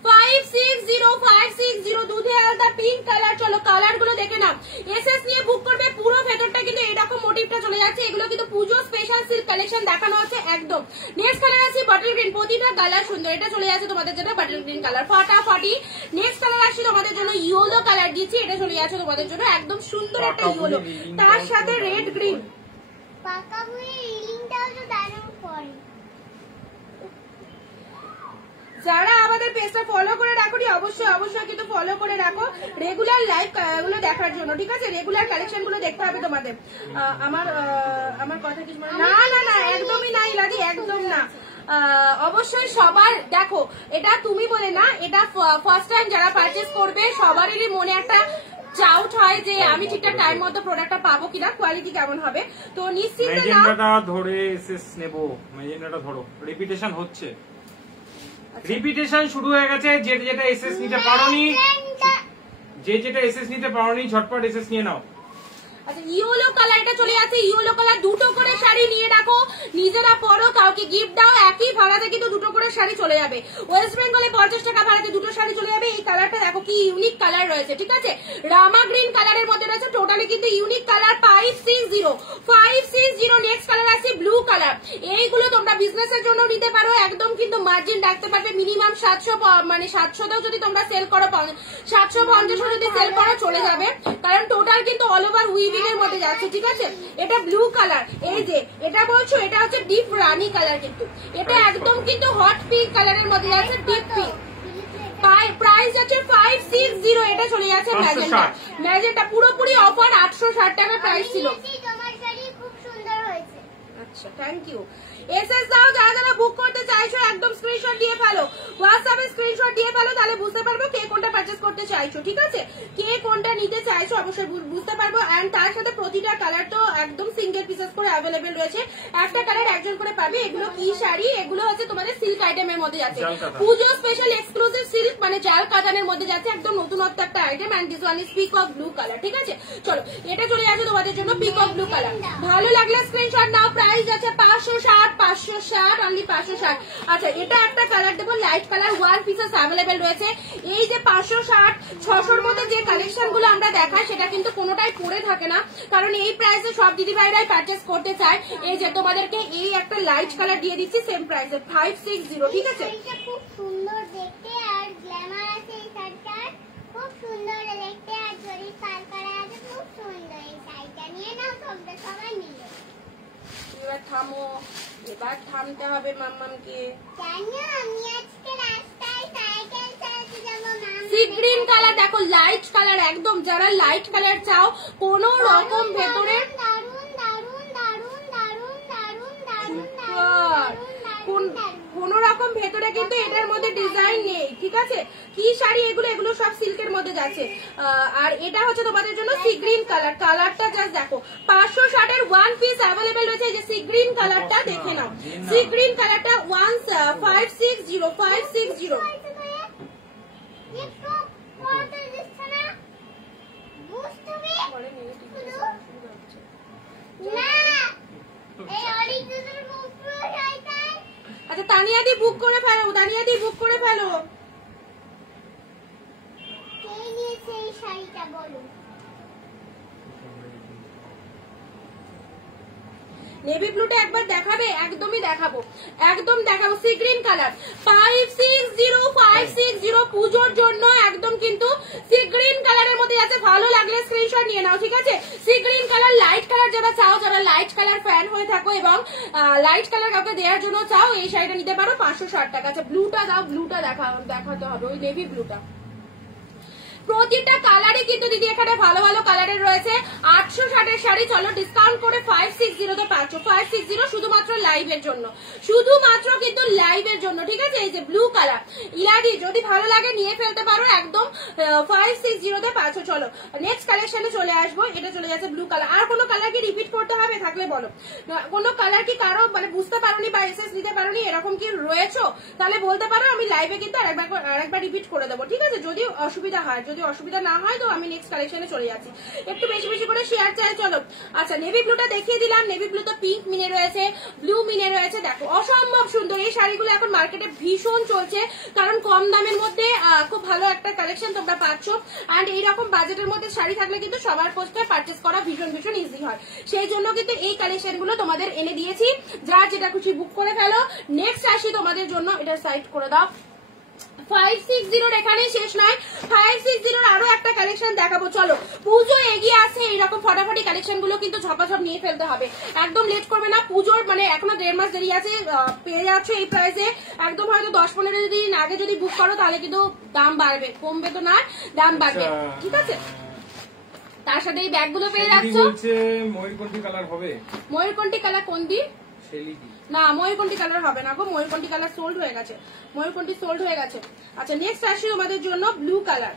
560 দুধে আলাদা পিঙ্ক কালার। চলো কালার গুলো দেখে নাও, এসএস নিয়ে বুক করবে। পুরো ভেতরটা কিন্তু এরকম মোটিভটা চলে যাচ্ছে, এগুলো কিন্তু পুজো স্পেশাল সিল্ক কালেকশন দেখানো হচ্ছে একদম। নেক্সট কালার আছে বাটার গ্রিন, প্রতিটা কালার সুন্দর, এটা চলে যাচ্ছে তোমাদের জন্য বাটার গ্রিন কালার ফাটাফাটি। নেক্সট কালার আসছে তোমাদের জন্য ইয়েলো কালার দিচ্ছি, এটা চলে যাচ্ছে তোমাদের জন্য একদম সুন্দর একটা ইয়েলো, তার সাথে রেড গ্রিন। যারা আমাদের পেজটা ফলো করে রাখো অবশ্যই অবশ্যই কিন্তু ফলো করে রাখো রেগুলার লাইভ গুলো দেখার জন্য, ঠিক আছে? রেগুলার কালেকশন গুলো দেখতে হবে তোমাদের। আমার কথা কিছু না না না একদমই নাই লাদি, একদম না। অবশ্যই সবার দেখো, এটা তুমি বলে না, এটা ফার্স্ট টাইম যারা পারচেজ করবে সবারই মনে একটা চাউট হয় যে আমি ঠিকঠাক টাইম মতো প্রোডাক্টটা পাবো কিনা, কোয়ালিটি কেমন হবে। তো নিশ্চিত মেজেন্টাটা ধরে এসএস নেব, মেজেন্টাটা ধরো, রিপিটেশন হচ্ছে, রিপিটেশন শুরু হয়ে গেছে। যেটা এসএস নিতে পারোনি, যেটা এসএস নিতে পারোনি ঝটপট এসএস নিয়ে নাও। আচ্ছা ইয়েলো কালার, এটা চলে যাচ্ছে ইয়েলো কালার। দুটো করে শাড়ি নিয়ে রাখো, নিজেরা পরো, কাউকে গিফট দাও, একই ভাড়াতে কিন্তু দুটো করে শাড়ি চলে যাবে। ওয়েস্ট বেঙ্গলে 50 টাকা ভাড়াতে দুটো শাড়ি চলে যাবে। এই কালারটা দেখো কি ইউনিক কালার রয়েছে, ঠিক আছে? রামা গ্রিন কালারের মধ্যে রয়েছে, টোটালি কিন্তু ইউনিক কালার। 560 নেক্সট কালার আছে ব্লু কালার। এইগুলো তোমরা বিজনেসের জন্য নিতে পারো, একদম কিন্তু মার্জিন রাখতে পারবে। মিনিমাম 700, মানে 700তেও যদি তোমরা সেল করো, 750 যদি সেল করো চলে যাবে, কারণ টোটাল কিন্তু অল ওভার উইভিং এর মধ্যে যাচ্ছে, ঠিক আছে? এটা ব্লু কালার, এই যে এটা বলছো এটা হচ্ছে ডিপ রানি কালার, কিন্তু এটা একদম কিন্তু হট পিঙ্ক কালারের মধ্যে যাচ্ছে, ডিপ পিঙ্ক। প্রাইস আছে 560, এটা চলে যাচ্ছে ম্যাজেন্টা। ম্যাজেন্টা পুরোপুরি অফার, 860 টাকা প্রাইস ছিল। আচ্ছা থ্যাংক ইউ। এসএস দাও, যারা যারা বুক করতে চাইছো একদম স্ক্রিনশট দিয়ে ফেলো, হোয়াটসঅ্যাপে স্ক্রিনশট দিয়ে ফেলো, তাহলে বুঝতে পারবো কে কোনটা পারচেজ করতে চাইছো, ঠিক আছে? কে কোনটা নিতে চাইছো অবশ্যই বুঝতে পারবো। এন্ড তার সাথে প্রতিটা কালার তো একদম সিঙ্গেল পিসেস করে অ্যাভেলেবেল রয়েছে, একটা কালার একজন করে পাবে। এগুলো কি শাড়ি? এগুলো হচ্ছে তোমাদের সিল্ক আইটেমের মধ্যে যাচ্ছে, পুজো স্পেশাল এক্সক্লুসিভ সিল্ক, মানে জাল কাতানের মধ্যে যাচ্ছে, একদম নতুনত্ব একটা item. And this one is peacock blue colour, ঠিক আছে? চলো এটা চলে যাচ্ছে তোমাদের জন্য পিকক ব্লু কালার। ভালো লাগলে স্ক্রিনশট নাও। প্রাইস আছে 560 অনলি 560। আচ্ছা এটা একটা কালার দেবো, light colour, one pieces available রয়েছে। এই যে 560, 600-র মধ্যে যে কালেকশন গুলো আমরা দেখাই সেটা কিন্তু কোনোটাই পরে থাকে না, কারণ এই প্রাইসে সব দিদি ভাইরাই পারচেস করতে চায়। এই যে তোমাদেরকে এই একটা লাইট কালার দিয়ে দিচ্ছি সেম প্রাইসে 560, ঠিক আছে? খুব সুন্দর দেখতে আর গ্ল্যামার আছে এই শাড়িটা, খুব সুন্দর দেখতে আর জরি পার করা আছে, খুব সুন্দর। এই শাড়িটা নিয়ে নাও তোমরা সবাই মিলে। এবার থামো, এবার থামতে হবে মাম্মামকে। জানো আমি আজকে রাস্তায় সাইকেল চালাতে যাব। সি গ্রিন কালার দেখো, লাইট কালার একদম। যারা লাইট কালার চাও, কোন রকম ভেতরে কোন রকম ভেতরে কিন্তু এটার মধ্যে ডিজাইন নেই, ঠিক আছে? কি শাড়ি এগুলো? এগুলো সব সিল্কের মধ্যে যাচ্ছে। আর এটা হচ্ছে তোমাদের জন্য সি গ্রিন কালার। কালারটা জাস্ট দেখো, 560 এর ওয়ান পিস অ্যাভেলেবেল রয়েছে। এই যে সি গ্রিন কালারটা দেখে নাও, সি গ্রিন কালারটা 560। আচ্ছা তানিয়াদি বুক করে ফেলো, তানিয়াদি বুক করে ফেলো। কে নিয়েছে এই শাড়িটা বলো? নেভি ব্লুটা একবার দেখাবে? একদমই দেখাবো, একদম দেখাবো। সি গ্রিন কালার 560 পুজোর জন্য একদম কিন্তু সি গ্রিন কালারের মধ্যে আছে। ভালো লাগলে স্ক্রিনশট নিয়ে নাও, ঠিক আছে? Sea green colour light colour যারা চাও, যারা লাইট কালার ফ্যান হয়ে থাকো এবং লাইট কালার কাউকে দেওয়ার জন্য চাও, এই শাড়িটা নিতে পারো 560 টাকা। আচ্ছা ব্লুটা দাও, ব্লুটা দেখাতে হবে, ওই নেভি ব্লুটা। প্রতিটা কালারই কিন্তু দিদি এখানে ভালো ভালো কালারের রয়েছে। 860 এর শাড়ি, চলো ডিসকাউন্ট করে 560 তে পাচ্ছ। 560 শুধুমাত্র লাইভের জন্য, শুধুমাত্র কিন্তু লাইভের জন্য, ঠিক আছে? এই যে ব্লু কালার ইলাদি, যদি ভালো লাগে নিয়ে ফেলতে পারো, একদম 560 তে পাচ্ছ। চলো নেক্সট কালেকশনে চলে আসবো। এটা চলে যাচ্ছে ব্লু কালার। আর কোনো কালার কি রিপিট করতে হবে? থাকলে বলো। কোনো কালার কি কারো মানে বুঝতে পারোনি বা এসএস নিতে পারোনি, এরকম কি রয়েছো? তাহলে বলতে পারো, আমি লাইভে কিন্তু আরেকবার রিপিট করে দেবো, ঠিক আছে? যদি অসুবিধা হয়, যদি অসুবিধা না হয় তো আমি নেক্সট কালেকশনে চলে যাচ্ছি। একটু বেশি বেশি করে শেয়ার চাই। চলো আচ্ছা নেভি ব্লুটা দেখিয়ে দিলাম। নেভি ব্লু তো পিঙ্ক মিনে রয়েছে, ব্লু মিনে রয়েছে। দেখো অসম্ভব সুন্দর এই শাড়িগুলো এখন মার্কেটে ভীষণ চলছে, কারণ কম দামের মধ্যে খুব ভালো একটা কালেকশন তোমরা পাচ্ছ। অ্যান্ড এইরকম বাজেটের মধ্যে শাড়ি থাকলে কিন্তু সবার পক্ষে পারচেস করা ভীষণ ভীষণ ইজি হয়। সেই জন্য কিন্তু এই কালেকশন গুলো তোমাদের এনে দিয়েছি। যার যেটা খুশি বুক করে ফেলো। নেক্সট আসি তোমাদের জন্য, এটা সাইড করে দাও। 560 এখানেই শেষ নয়, 560 আরো একটা কালেকশন দেখাবো। চলো পুজো এগিয়ে আছে, এইরকম ফটাফটি কালেকশন গুলো কিন্তু ঝপাঝপ নিয়ে ফেলতে হবে, একদম লেট করবে না। পুজোর মানে এখনো 1.5 মাস দেরি আছে, পেয়ে যাচ্ছ এই প্রাইসে। একদম হয়তো 10-15 দিন আগে যদি বুক করো তাহলে কিন্তু দাম বাড়বে, কমবে তো না, দাম বাড়বে, ঠিক আছে? তার সাথে এই ব্যাগ গুলো পেয়ে যাচ্ছ। ময়ূরকণ্ঠী কালার হবে। ময়ূরকণ্ঠী কালার কোন দিন? না ময়ূরকণ্ঠী কালার হবে না গো, ময়ূরকণ্ঠী কালার সোল্ড হয়ে গেছে, ময়ূরকণ্ঠী সোল্ড হয়ে গেছে। আচ্ছা নেক্সট আসি তোমাদের জন্য ব্লু কালার।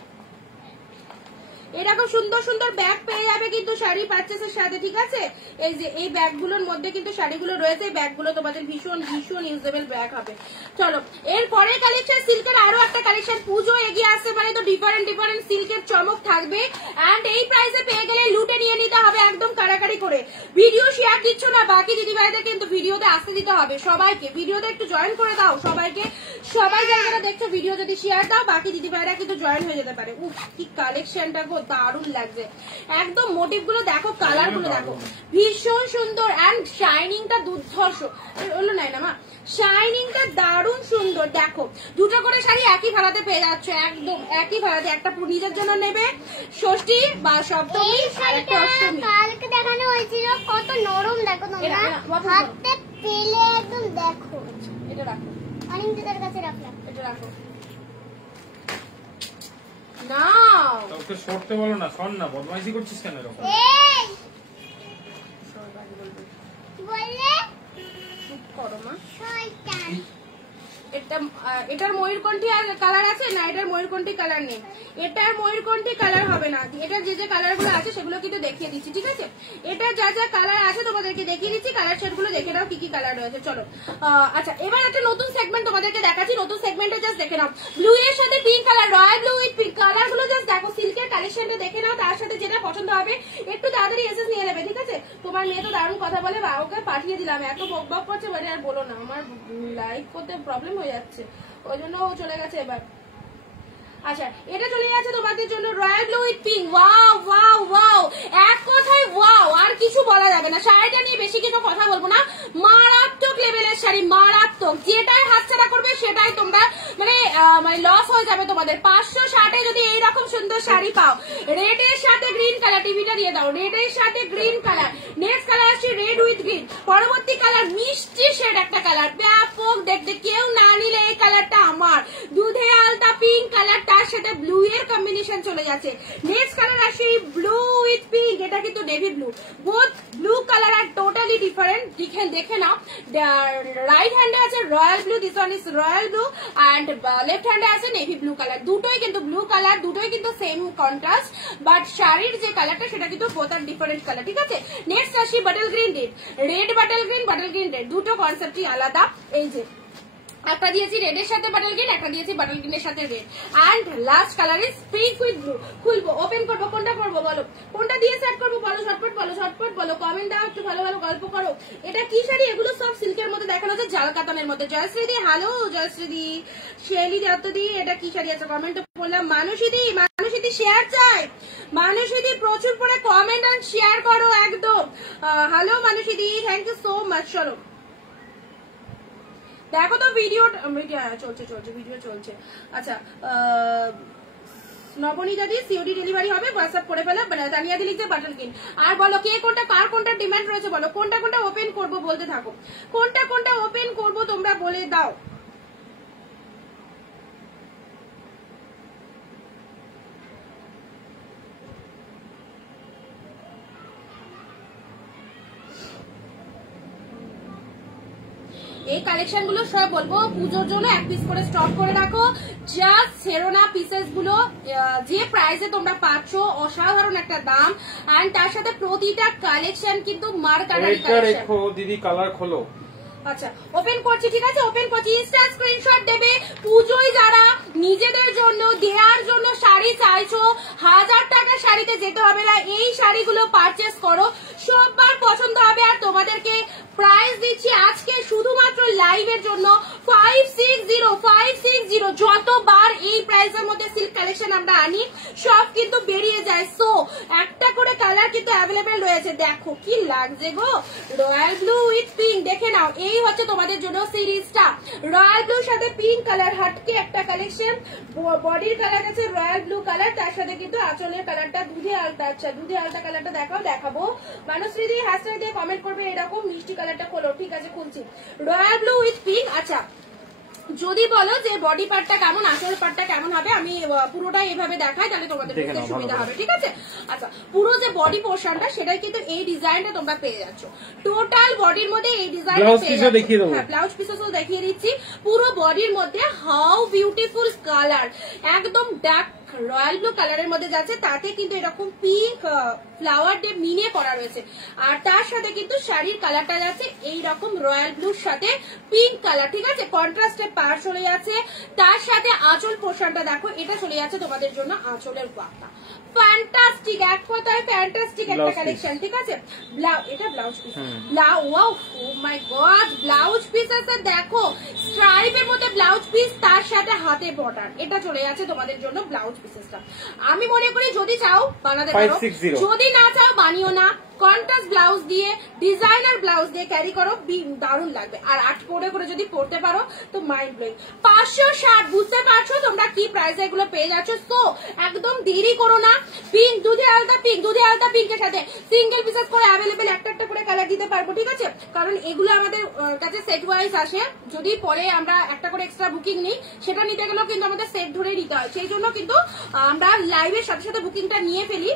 এরকম সুন্দর সুন্দর ব্যাগ পেয়ে যাবে কিন্তু শাড়ি পারচেসের সাথে, ঠিক আছে? এই যে এই ব্যাগগুলোর মধ্যে কিন্তু শাড়িগুলো রয়েছে, এই ব্যাগগুলো তোমাদের ভীষণ ভীষণ ইউজেবল ব্যাগ হবে। চলো এরপরে কালেকশন সিল্কের আরো একটা কালেকশন। পুজো এগিয়ে আসছে মানে তো ডিফারেন্ট ডিফারেন্ট সিল্কের চমক থাকবে। এন্ড এই প্রাইসে পেয়ে গেলে লুটে নিয়ে নিতে হবে একদম কারাকারি করে। ভিডিও শেয়ার দিচ্ছ না বাকি দিদিভাইদের কিন্তু ভিডিওতে আসতে দিতে হবে সবাইকে, ভিডিওতে একটু জয়েন করে দাও সবাইকে। সবাই যারা দেখছো ভিডিও যদি শেয়ার দাও বাকি দিদিভাইরা কিন্তু জয়েন হয়ে যেতে পারে। উফ কি কালেকশনটা গো, দারুণ লাগছে একদম। মোটিভ গুলো দেখো, কালার গুলো দেখো, ভীষণ সুন্দর। এন্ড শাইনিংটা দুর্ধর্ষ হলো নাই না মা, শাইনিংটা দারুণ সুন্দর। দেখো দুটো করে শাড়ি একই ভাড়াতে পেয়ে যাচ্ছ, একদম একই ভাড়াতে। একটা নিজের জন্য নেবে ষষ্ঠী বা সপ্তমী, আরেকটা অষ্টমী। কালকে দেখানো হয়েছিল কত নরম, দেখো তোমরা হাতে পেলে একদম দেখো। এটা রাখো, অনেক দিদের কাছে রাখলাম, এটা রাখো না। তোকে সরতে বলো না, সর না, বদমাইশি করছিস কেন এরকম? এই বললে চুপ করো মা। শয়তান। এটার ময়ূরকণ্ঠী কালার আছে না? এটার ময়ূরকণ্ঠী কালার নেই, এটার ময়ূরকণ্ঠী কালার হবে না। এটার যে যে কালার গুলো আছে সেগুলো কিন্তু দেখিয়ে দিচ্ছি, ঠিক আছে? এটার যা যা কালার আছে তোমাদেরকে দেখিয়ে দিচ্ছি, কালার সেট গুলো দেখে নাও কি কি কালার রয়েছে। চলো আচ্ছা এবার একটা নতুন সেগমেন্ট তোমাদেরকে দেখাচ্ছি। নতুন সেগমেন্টে জাস্ট দেখে নাও ব্লু এর সাথে pink colour, royal blue with pink colour গুলো জাস্ট দেখো। সিল্কের কালেকশনটা দেখে নাও, তার সাথে যেটা পছন্দ হবে একটু তাড়াতাড়ি এসএস নিয়ে নেবে, ঠিক আছে? তোমার মেয়ে তো দারুণ কথা বলে, ওকে পাঠিয়ে দিলাম, এত বক বক করছে বলে আর বলো না, আমার লাইভ করতে প্রবলেম হয়ে যাচ্ছে, ওই জন্য ও চলে গেছে এবার। আচ্ছা এটা চলে যাচ্ছে তোমাদের জন্য royal blue with pink. Wow wow wow, এক কথায় ওয়াও, আর কিছু বলা যাবে না। শাড়িটা নিয়ে বেশি কিছু কথা বলবো না, মারাত্মক লেভেলের শাড়ি, মারাত্মক। যেটাই হাতছাড়া করবে সেটাই তোমরা মানে লস হয়ে যাবে তোমাদের। 560 যদি এইরকম সুন্দর শাড়ি পাও, রেড এর সাথে গ্রিন কালার, টিভিটা দিয়ে দাও, রেড এর সাথে গ্রিন কালার। নেক্সট কালার আসছে রেড উইথ গ্রিন, পরবর্তী কালার মিষ্টি শেড একটা কালার, ব্যাপক দেখতে। কেউ না নিলে এই কালারটা আমার, দুধে আলতা পিঙ্ক কালার, তার সাথে ব্লু এর কম্বিনেশন চলে যাচ্ছে। নেক্সট কালার আসে ব্লু উইথ পিঙ্ক, এটা কিন্তু navy blue. Both blue colour আর টোটালি ডিফারেন্ট, দেখে নাও। রাইট হ্যান্ডে আছে royal blue, this one is royal blue, and left হ্যান্ডে আছে নেভি ব্লু কালার। দুটোই কিন্তু ব্লু কালার, দুটোই কিন্তু সেম কন্ট্রাস্ট, বাট শাড়ির যে কালারটা সেটা কিন্তু বোথ আর ডিফারেন্ট কালার, ঠিক আছে? নেক্সট আসি bottle green red, red bottle green red, দুটো কনসেপ্টই আলাদা। এই যে একটা দিয়েছি রেডের সাথে বাটল গ্রিন, একটা দিয়েছি বাটল গ্রিনের সাথে red, and last colour is pink with blue. খুলবো, ওপেন করবো, কোনটা করবো বলো, কোনটা দিয়ে সেট করবো বলো, ঝটপট বলো, ঝটপট বলো, কমেন্ট দাও, একটু ভালো ভালো গল্প করো। এটা কি শাড়ি? এগুলো সব সিল্কের মধ্যে দেখানো হচ্ছে, জাল কাতানের মধ্যে। জয়শ্রী দি হ্যালো, জয়শ্রী দি, শেলি দত্ত দি, এটা কি শাড়ি আছে কমেন্ট বললাম। মানুষী দি, মানুষী দি শেয়ার চাই, মানুষী দি প্রচুর করে কমেন্ট এন্ড শেয়ার করো একদম। হ্যালো মানুষী দি, থ্যাংক ইউ সো মাচ। চলো দেখো তো ভিডিও চলছে, ভিডিও চলছে। আচ্ছা নবনীতা দি সিওডি ডেলিভারি হবে, হোয়াটসঅ্যাপ করে ফেলো। তানিয়া দি লিখছে বাটল গ্রিন। আর বলো কে কোনটা, কার কোনটা ডিমান্ড রয়েছে বলো, কোনটা কোনটা ওপেন করবো বলতে থাকো, কোনটা কোনটা ওপেন করবো তোমরা বলে দাও। এই কালেকশন গুলো সব বলবো পুজোর জন্য এক পিস করে স্টক করে রাখো। জাস্ট ছেড়ো না পিসেস গুলো, যে প্রাইসে তোমরা পাচ্ছ অসাধারণ একটা দাম, এন্ড তার সাথে প্রতিটা কালেকশন কিন্তু মার্কারি কালেকশন। দিদি কালার খোলো। আচ্ছা ওপেন করছি, ঠিক আছে ওপেন করছি। ইনস্টা স্ক্রিনশট দেবে। পুজোয় যারা নিজেদের জন্য দেওয়ার জন্য শাড়ি চাইছো, 1000 টাকার শাড়িতে যেতে হবে না, এই শাড়িগুলো পারচেস করো, সবার পছন্দ হবে। আর তোমাদেরকে প্রাইস দিচ্ছি আজকে শুধুমাত্র লাইভের জন্য 560। যতবার এই প্রাইসের মধ্যে সিল্ক কালেকশন আমরা আনি সব কিন্তু বেরিয়ে যায়। সো একটা করে কালার কিন্তু অ্যাভেলেবেল রয়েছে। দেখো কি লাগছে গো, রয়্যাল ব্লু উইথ পিঙ্ক। দেখে নাও, এই হচ্ছে তোমাদের জন্য সিরিজটা। রয়্যাল ব্লুর সাথে পিঙ্ক কালার, হাটকে একটা কালেকশন। বডির কালার আছে রয়্যাল ব্লু কালার, তার সাথে কিন্তু আঁচলের কালারটা দুধে আলতা। আচ্ছা দুধে আলতা কালারটা দেখাবো। মানুষশ্রী দিয়ে হ্যাশট্যাগ দিয়ে কমেন্ট করবে এরকম মিষ্টি কালারটা খোলো। ঠিক আছে খুলছি, রয়্যাল ব্লু উইথ পিঙ্ক। আচ্ছা যদি বলো যে বডি পার্টটা কেমন, আঁচল পার্টটা কেমন হবে, আমি পুরোটা এইভাবে দেখাই, তাহলে তোমাদের বুঝতে সুবিধা হবে। ঠিক আছে, আচ্ছা পুরো যে বডি পোর্শনটা সেটাই কিন্তু এই ডিজাইনটা তোমরা পেয়ে যাচ্ছ। টোটাল বডির মধ্যে এই ডিজাইনটা পেয়ে যাচ্ছ। হ্যাঁ ব্লাউজ পিসেসও দেখিয়ে দিচ্ছি। পুরো বডির মধ্যে হাউ বিউটিফুল কালার, একদম ডার্ক রয়্যাল ব্লু কালারের মধ্যে যাচ্ছে, তাতে কিন্তু এরকম পিঙ্ক ফ্লাওয়ার দিয়ে মিনে করা রয়েছে। আর তার সাথে কিন্তু শাড়ির কালারটা যাচ্ছে এইরকম রয়্যাল ব্লুর সাথে পিঙ্ক কালার। ঠিক আছে, কন্ট্রাস্টে পার চলে যাচ্ছে। তার সাথে আঁচল পোর্শনটা দেখো, এটা চলে যাচ্ছে তোমাদের জন্য আঁচলের ওয়ার্কটা। ফ্যান্টাস্টিক, এক কথায় ফ্যান্টাস্টিক একটা কালেকশন। ঠিক আছে, এটা ব্লাউজ পিস। ওয়াও ও মাই গড, ব্লাউজ পিস আছে দেখো, স্ট্রাইপের মধ্যে ব্লাউজ পিস, তার সাথে হাতে বর্ডার। এটা চলে যাচ্ছে তোমাদের জন্য ব্লাউজ পিসেসটা। আমি মনে করি যদি চাও বানাতে পারো, যদি না চাও বানিও না। কন্ট্রাস্ট ব্লাউজ দিয়ে, ডিজাইনার ব্লাউজ দিয়ে ক্যারি করো, দারুণ লাগবে। আর 8 করে যদি পড়তে পারো তো মাইন্ড ব্লোয়িং। 560, বুঝতে পারছো তোমরা কি প্রাইসে এগুলো পেয়ে যাচ্ছ। তো একদম দেরি করো না। পিঙ্ক, দুধে আলতা পিঙ্ক, দুধে আলতা পিঙ্কের সাথে সিঙ্গেল পিসেস করে অ্যাভেলেবেল একটা করে কালার দিতে পারবো। ঠিক আছে, কারণ এগুলো আমাদের কাছে সেট ওয়াইজ আসে। যদি পরে আমরা একটা করে এক্সট্রা বুকিং নিই, সেটা নিতে গেলেও কিন্তু আমাদের সেট ধরে নিতে হয়। সেই জন্য কিন্তু আমরা লাইভের সাথে সাথে বুকিংটা নিয়ে ফেলি,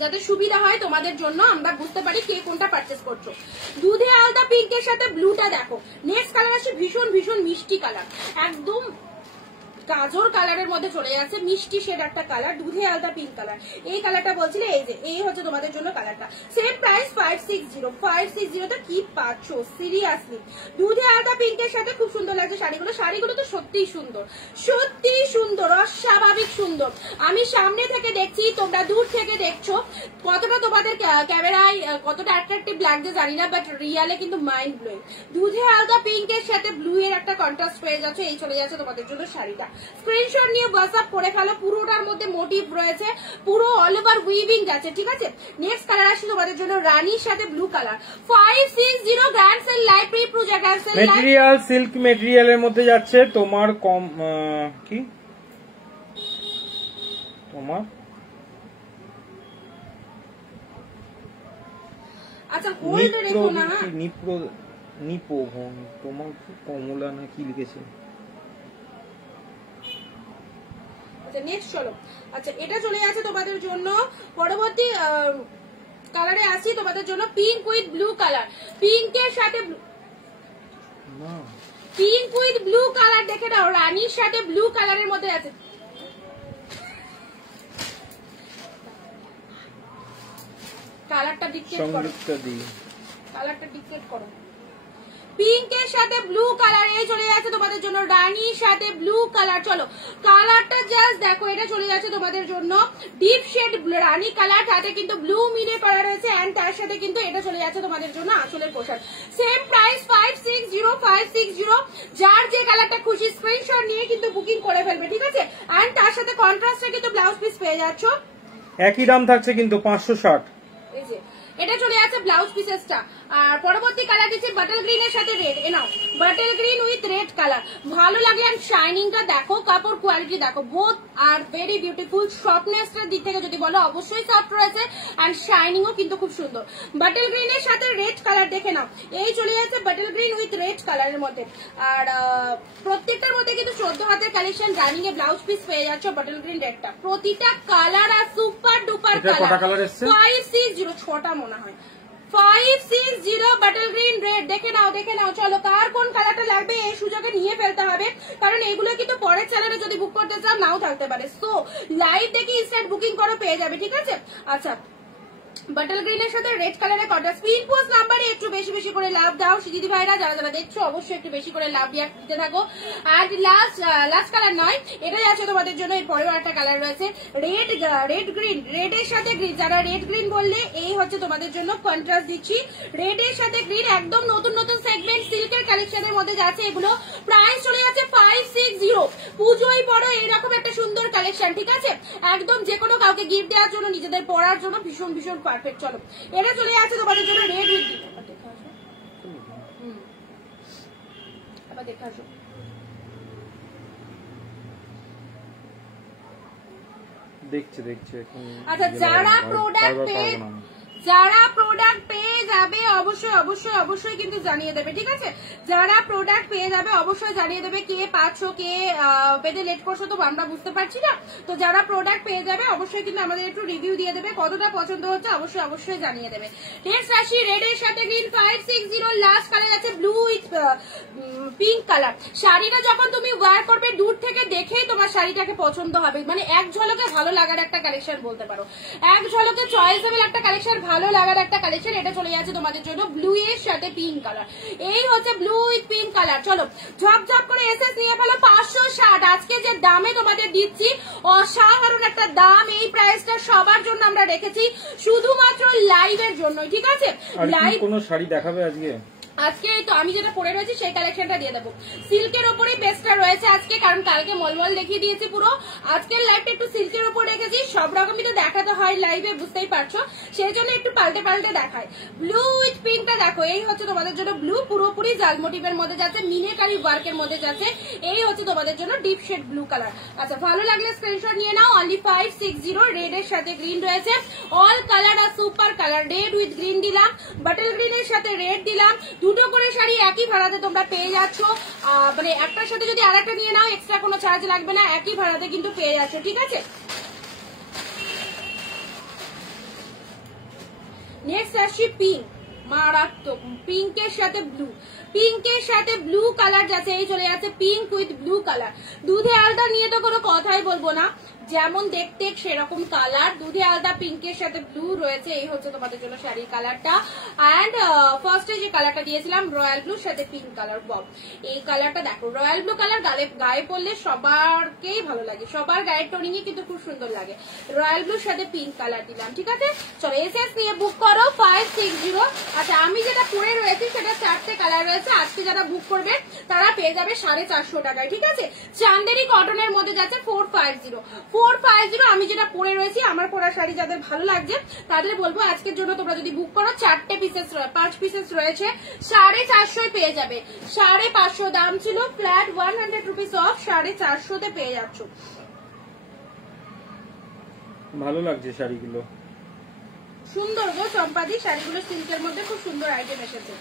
যাতে সুবিধা হয় তোমাদের জন্য, আমরা বুঝতে পারি কে কোনটা পারচেস করছো। দুধে আলতা পিঙ্কের সাথে ব্লুটা দেখো। নেক্সট কালার আসছে ভীষণ ভীষণ মিষ্টি কালার, একদম গাজর কালারের মধ্যে চলে যাচ্ছে, মিষ্টি শেড একটা কালার, দুধে আলতা পিঙ্ক কালার। এই কালারটা বলছিলে, এই যে এই হচ্ছে তোমাদের জন্য কালারটা। সেম প্রাইস 560 তে কি পাচ্ছ সিরিয়াসলি। দুধে আলতা পিঙ্কের সাথে খুব সুন্দর লাগছে শাড়িগুলো। শাড়িগুলো তো সত্যিই সুন্দর, সত্যিই সুন্দর, অস্বাভাবিক সুন্দর। আমি সামনে থেকে দেখছি, তোমরা দূর থেকে দেখছো, কতটা তোমাদের ক্যামেরায় কতটা অ্যাট্রাকটিভ লাগছে জানি না, বাট রিয়ালে কিন্তু মাইন্ড ব্লোয়িং। দুধে আলতা পিঙ্কের সাথে ব্লু এর একটা কন্ট্রাস্ট পেয়ে যাচ্ছে। এই চলে যাচ্ছে তোমাদের জন্য শাড়িটা। স্ক্রিনশট নিয়ে হোয়াটসঅ্যাপ করে ফেলো। পুরোটার মধ্যে মোটিভ রয়েছে, পুরো অল ওভার উইভিং যাচ্ছে। ঠিক আছে, নেক্সট কালার আসছে তোমাদের জন্য রানীর সাথে blue colour. 560 grand sale live pre Puja grand sale material silk মেটেরিয়ালের মধ্যে যাচ্ছে তোমার কম কি তোমার। আচ্ছা হোল্ড রেখো না, নিপো তোমার কমলা না কি লিখেছে। আচ্ছা নেক্সট চলো। আচ্ছা এটা চলে যাচ্ছে তোমাদের জন্য। পরবর্তী কালারে আসি তোমাদের জন্য পিঙ্ক উইথ ব্লু কালার। পিঙ্কের সাথে পিঙ্ক উইথ ব্লু কালার দেখে নাও, রানীর সাথে ব্লু কালারের মধ্যে আছে। কালারটা ডিক্টেট করো, কালারটা ডিক্টেট করো। পিঙ্কের সাথে ব্লু কালার, এই চলে যাচ্ছে তোমাদের জন্য রানীর সাথে ব্লু কালার। চলো কালারটা জাস্ট দেখো, এটা চলে যাচ্ছে তোমাদের জন্য ডিপ শেড রানী কালার, তাতে কিন্তু ব্লু মিনে করা রয়েছে এন্ড তার সাথে কিন্তু এটা চলে যাচ্ছে তোমাদের জন্য আঁচলের পোশাক। সেম প্রাইস 560 যার যে কালারটা খুশি স্ক্রিনশট নিয়ে কিন্তু বুকিং করে ফেলবে, ঠিক আছে। এন্ড তার সাথে কন্ট্রাস্টে কিন্তু ব্লাউজ পিস পেয়ে যাচ্ছ, একই দাম থাকছে কিন্তু 560। এই যে এটা চলে যাচ্ছে ব্লাউজ পিসেসটা। আর পরবর্তী কালার দিচ্ছে বাটল গ্রিন এর সাথে red. A now bottle green with red colour, ভালো লাগলে এন্ড শাইনিংটা দেখো, কাপড় কোয়ালিটি দেখো, both are very beautiful. Softness এর দিক থেকে যদি বলো অবশ্যই সফট রয়েছে এন্ড শাইনিংও কিন্তু খুব সুন্দর। বাটল গ্রিন এর সাথে রেড কালার দেখে নাও, এই চলে যাচ্ছে বাটল গ্রিন উইথ রেড কালারের মধ্যে। আর প্রত্যেকটার মধ্যে কিন্তু 14 হাতের কালেকশন, রানিং এ ব্লাউজ পিস পেয়ে যাচ্ছ বাটল গ্রিন রেডটা। প্রতিটা কালার আর সুপার ডুপার কালার। 560 6টা মনে হয় 560 বাটল গ্রিন রেড। দেখে নাও দেখে নাও। চলো কার কোন কালারটা লাগবে এই সুযোগে নিয়ে ফেলতে হবে, কারণ এগুলো কিন্তু পরের চ্যানেলে যদি বুক করতে চাও নাও থাকতে পারে। সো লাইভ দেখে ইনস্ট্যান্ট বুকিং করো, পেয়ে যাবে, ঠিক আছে। আচ্ছা বাটল গ্রিনের সাথে রেড কালারের কন্ট্রাস্ট। স্ক্রিন পোস্ট নাম্বারে একটু বেশি বেশি করে লাভ দাও সিজিদি ভাইরা, যারা যারা দেখছো অবশ্যই একটু বেশি করে লাভ দিতে থাকো। আর লাস্ট কালার নয়, এটাই আছে তোমাদের জন্য। এর পরেও একটা কালার রয়েছে রেড গ্রিন, রেড এর সাথে গ্রিন। যারা রেড গ্রিন বললে এই হচ্ছে তোমাদের জন্য কন্ট্রাস্ট দিচ্ছি, রেড এর সাথে গ্রিন। একদম নতুন নতুন সেগমেন্ট সিল্কের কালেকশনের মধ্যে যাচ্ছে এগুলো। প্রাইস চলে যাচ্ছে 560। পুজোয় পরো এরকম একটা সুন্দর কালেকশন, ঠিক আছে। একদম যে কোনো কাউকে গিফট দেওয়ার জন্য, নিজেদের পরার জন্য ভীষণ ভীষণ পারফেক্ট। চলো এটা চলে যাচ্ছে তোমাদের জন্য রেড উইথ আবার দেখা আসো। দেখছে এখন। আচ্ছা যারা প্রোডাক্ট পেয়ে যাবে অবশ্যই অবশ্যই অবশ্যই কিন্তু জানিয়ে দেবে, ঠিক আছে। যারা প্রোডাক্ট পেয়ে যাবে অবশ্যই জানিয়ে দেবে। কে পাচ্ছ কে পেতে লেট করছো তো আমরা বুঝতে পারছি না। তো যারা প্রোডাক্ট পেয়ে যাবে অবশ্যই কিন্তু আমাদের একটু রিভিউ দিয়ে দেবে, কতটা পছন্দ হচ্ছে অবশ্যই অবশ্যই জানিয়ে দেবে। নেক্সট আসি রেড এর সাথে গ্রিন 560। লাস্ট কালার আছে ব্লু উইথ পিঙ্ক কালার। শাড়িটা যখন তুমি ওয়্যার করবে দূর থেকে দেখেই তোমার শাড়িটাকে পছন্দ হবে, মানে এক ঝলকে ভালো লাগার একটা কালেকশন বলতে পারো, এক ঝলকে চয়েসেবল একটা কালেকশন, ভালো লাগার একটা কালেকশন। এটা চলে যাচ্ছে তোমাদের জন্য ব্লু এর সাথে পিঙ্ক কালার। এই হচ্ছে ব্লু উইথ পিঙ্ক কালার। চলো ঝপঝপ করে এসএস নিয়ে ফেলো 560। আজকে যে দামে তোমাদের দিচ্ছি অসাধারণ একটা দাম। এই প্রাইসটা সবার জন্য আমরা রেখেছি, শুধুমাত্র লাইভের জন্য, ঠিক আছে। লাইভ কোন শাড়ি দেখাবে আজকে? আজকে তো আমি যেটা পরে রয়েছি সেই কালেকশনটা দিয়ে দেবো। সিল্কের ওপরেই বেস্টটা রয়েছে আজকে, কারণ কালকে মলমল দেখিয়ে দিয়েছি পুরো। আজকের লাইভটা একটু সিল্কের ওপর রেখেছি, সব রকমই তো দেখাতে হয় লাইভে, বুঝতেই পারছো, সেই জন্য একটু পাল্টে পাল্টে দেখায়। ব্লু উইথ পিঙ্কটা দেখো, এই হচ্ছে তোমাদের জন্য ব্লু, পুরোপুরি জাল মোটিভের মধ্যে যাচ্ছে, মিনেকারি ওয়ার্কের মধ্যে যাচ্ছে। এই হচ্ছে তোমাদের জন্য ডিপ শেড ব্লু কালার। আচ্ছা ভালো লাগলে স্ক্রিনশট নিয়ে নাও। অনলি 560। রেড এর সাথে গ্রিন রয়েছে, অল কালার আর super colour. Red with green দিলাম, বাটল গ্রিনের সাথে রেড দিলাম। দুটো করে শাড়ি একই ভাড়াতে তোমরা পেয়ে যাচ্ছ, মানে একটার সাথে যদি আরেকটা নিয়ে নাও এক্সট্রা কোনো চার্জ লাগবে না, একই ভাড়াতে কিন্তু পেয়ে যাচ্ছ, ঠিক আছে। নেক্সট আসছি পিঙ্ক, মারাত্মক পিঙ্কের সাথে ব্লু, পিঙ্কের সাথে ব্লু কালার যাচ্ছে। এই চলে যাচ্ছে পিঙ্ক উইথ ব্লু কালার। দুধে আলতা নিয়ে তো কোনো কথাই বলবো না, যেমন দেখতে সেরকম কালার। দুধে আলতা পিঙ্কের সাথে ব্লু রয়েছে, এই হচ্ছে তোমাদের জন্য শাড়ির কালারটা। অ্যান্ড ফার্স্টে যে কালারটা দিয়েছিলাম রয়্যাল ব্লুর সাথে পিঙ্ক কালার, বব এই কালারটা দেখো। রয়্যাল ব্লু কালার গায়ে পরলে সবারকেই ভালো লাগে, সবার গায়ের টোনিং কিন্তু খুব সুন্দর লাগে। রয়্যাল ব্লুর সাথে পিঙ্ক কালার দিলাম, ঠিক আছে। চলো এসএস নিয়ে বুক করো 560। আচ্ছা আমি যেটা পরে রয়েছি সেটা 4টে কালার রয়েছে। আজকে যারা বুক করবে তারা পেয়ে যাবে 450 টাকায়, ঠিক আছে। চান্দেরি কটনের মধ্যে যাচ্ছে 450। আমি যেটা পরে রয়েছি, আমার পরা শাড়ি যাদের ভালো লাগছে তাদের বলবো আজকের জন্য তোমরা যদি বুক করো 4টে পিসেস 5 পিসেস রয়েছে, 450 পেয়ে যাবে। 550 দাম ছিল, ফ্ল্যাট 100 রুপিস অফ 450 পেয়ে যাচ্ছ। ভালো লাগছে শাড়িগুলো, সুন্দর গো চম্পাদি শাড়িগুলো, সিল্কের মধ্যে খুব সুন্দর আইটেম এসেছে।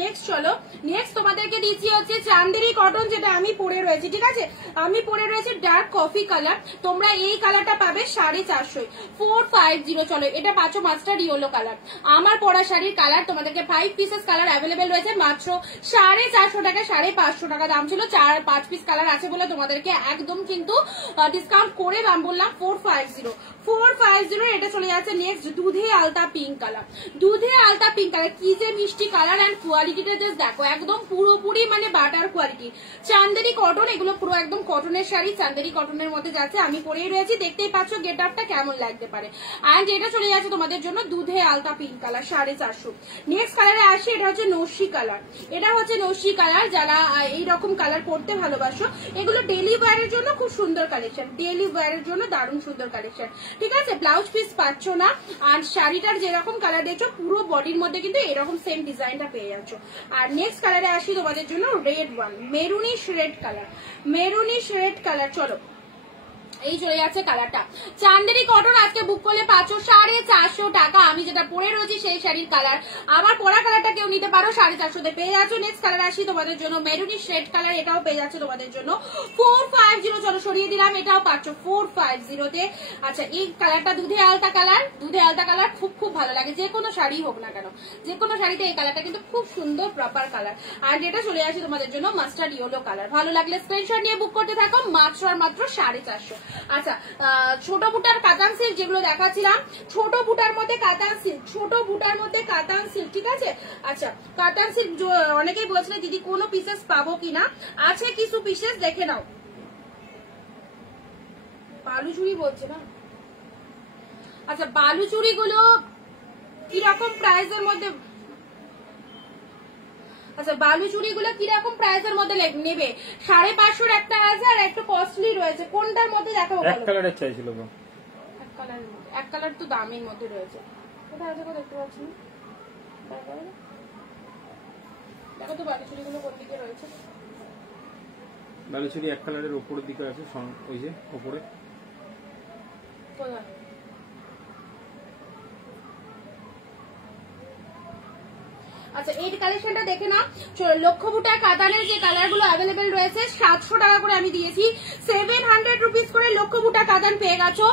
নেক্সট চলো, নেক্সট তোমাদেরকে দিচ্ছি হচ্ছে চান্দেরি কটন, যেটা আমি পরে রয়েছি, ঠিক আছে? আমি পরে রয়েছি ডার্ক কফি কালার, তোমরা এই কালারটা পাবে 450, 450। চলো, এটা পাচ্ছ মাস্টার্ড ইয়েলো কালার। আমার পরা শাড়ির কালার তোমাদেরকে 5 পিসেস কালার অ্যাভেলেবেল রয়েছে মাত্র 450 টাকা, 550 টাকা দাম ছিল। 4-5 পিস কালার আছে বলে তোমাদেরকে একদম কিন্তু ডিসকাউন্ট করে দাম বললাম 450। এটা চলে যাচ্ছে নেক্সট দুধে আলতা পিঙ্ক কালার। দুধে আলতা পিঙ্ক কালার কি যে মিষ্টি কালার, এন্ড কোয়ালিটিটা জাস্ট দেখো, একদম পুরোপুরি মানে বাটার কোয়ালিটি। চান্দেরি কটন, এগুলো পুরো একদম কটনের শাড়ি, চান্দেরি কটনের মধ্যে যাচ্ছে। আমি পরেই রয়েছি, দেখতেই পাচ্ছ গেট আপটা কেমন লাগতে পারে। এন্ড এটা চলে যাচ্ছে তোমাদের জন্য দুধে আলতা পিঙ্ক কালার 450। নেক্সট কালারে আসি, এটা হচ্ছে নস্যি কালার। এটা হচ্ছে নস্যি কালার, যারা এইরকম কালার পরতে ভালোবাসো, এগুলো ডেলি ওয়্যারের জন্য খুব সুন্দর কালেকশন, ডেলি ওয়্যারের জন্য দারুণ সুন্দর কালেকশন, ঠিক আছে? ব্লাউজ পিস পাচ্ছ না, আর শাড়িটার যেরকম কালার দেখছো পুরো বডির মধ্যে কিন্তু এরকম সেম ডিজাইনটা পেয়ে যাচ্ছ। আর নেক্সট কালারে আসি তোমাদের জন্য red one, maroonish red colour, maroonish red colour. চলো, এই চলে যাচ্ছে কালারটা। চান্দেরি কটন আজকে বুক করলে পাচ্ছ 450 টাকা। আমি যেটা পরে রয়েছি সেই শাড়ির কালার, আমার পরা কালারটা কেউ নিতে পারো 450 পেয়ে যাচ্ছ। নেক্সট কালার আসি তোমাদের জন্য মেরুনিশ রেড কালার, এটাও পেয়ে যাচ্ছে তোমাদের জন্য 450। চলো সরিয়ে দিলাম, এটাও পাচ্ছ 450 তে। আচ্ছা, এই কালারটা দুধে আলতা কালার, দুধে আলতা কালার খুব খুব ভালো লাগে, যে কোনো শাড়ি হোক না কেন, যে কোনো শাড়িতে এই কালারটা কিন্তু খুব সুন্দর প্রপার কালার। আর যেটা চলে আসে তোমাদের জন্য মাস্টার্ড ইয়েলো কালার। ভালো লাগলে স্ক্রিনশট নিয়ে বুক করতে থাকো, মাত্র আর মাত্র 450। আচ্ছা, ছোট বুটার কাতান সিল্ক যেগুলো দেখাচ্ছিলাম, ছোট বুটার মধ্যে কাতান সিল্ক, ছোট বুটার মধ্যে কাতান সিল্ক, ঠিক আছে? আচ্ছা, কাতান সিল্ক অনেকেই বলছিলেন দিদি কোনো পিসেস পাবো কিনা, আছে কিছু পিসেস, দেখে নাও। বালুচুরি বলছে না? আচ্ছা, বালুচুরি গুলো কিরকম প্রাইসের মধ্যে, আচ্ছা বালুচুরি গুলো কিরকম প্রাইসের মধ্যে নেবে? 550 একটা আছে, আর একটু কস্টলি রয়েছে, কোনটার মধ্যে দেখাবো? এক কালারের চাইছিল গো, এক কালারের মধ্যে, এক কালার তো দামের মধ্যে রয়েছে। কোথায় আছে দেখতে পাচ্ছি না, দেখো তো বালুচুরি গুলো কোন দিকে রয়েছে। বালুচুরি এক কালারের উপরের দিকে আছে, ওই যে উপরে। কোথায়? আচ্ছা, এই কালেকশনটা দেখে না। লক্ষ্যবুটা কাতানের যে কালার গুলো অ্যাভেলেবেল রয়েছে 700 টাকা করে আমি দিয়েছি, 700 রুপিস করে লক্ষ্যবুটা কাতান পেয়ে গেছো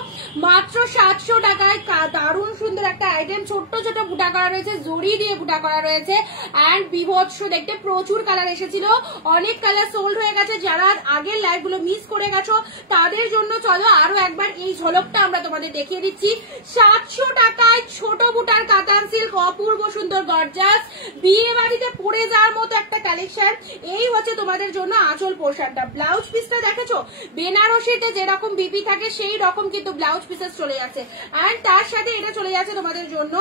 মাত্র 700 টাকায়। দারুণ সুন্দর একটা আইটেম, ছোট্ট ছোট বুটা করা রয়েছে, জড়ি দিয়ে বুটা করা রয়েছে, অ্যান্ড বিভৎস দেখতে, প্রচুর কালার এসেছিল, অনেক কালার সোল্ড হয়ে গেছে। যারা আগের লাইভ গুলো মিস করে গেছো তাদের জন্য চলো আরো একবার এই ঝলকটা আমরা তোমাদের দেখিয়ে দিচ্ছি। 700 টাকায় ছোট বুটার কাতান সিল্ক, অপূর্ব সুন্দর গর্জাস, বিয়ে বাড়িতে পরে যাওয়ার মতো একটা কালেকশন। এই হচ্ছে তোমাদের জন্য আঁচল পোর্শনটা। ব্লাউজ পিসটা দেখেছো, বেনারসিতে যেরকম বিপি থাকে সেই রকম কিন্তু ব্লাউজ পিসেস চলে যাচ্ছে, আর তার সাথে এটা চলে যাচ্ছে তোমাদের জন্য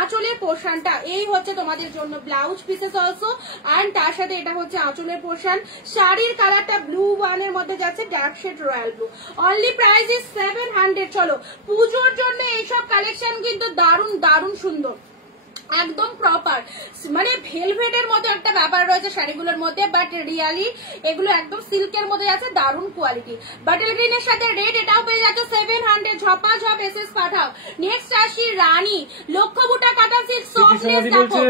আঁচলের পোর্শনটা। এই হচ্ছে তোমাদের জন্য ব্লাউজ পিসেস অলসো, আর তার সাথে এটা হচ্ছে আঁচলের পোর্শন। শাড়ির কালারটা ব্লু ওয়ানের মধ্যে যাচ্ছে, dark shade royal blue. Only price is 700। চলো, পুজোর জন্য এইসব কালেকশন কিন্তু দারুণ দারুণ সুন্দর, একদম প্রপার, মানে ভেলভেটের মতো একটা ব্যাপার রয়েছে শাড়িগুলোর মধ্যে, বাট রিয়ালি এগুলো একদম সিল্কের মধ্যে আছে, দারুণ কোয়ালিটি। বাটল গ্রিনের সাথে রেড, এটাও পেয়ে যাচ্ছে 700। ঝপা ঝপ এসএস পাঠাও। নেক্সট আসি রানী লক্ষ্যবুটা কাটা সিল্ক সফটনেস দেখো,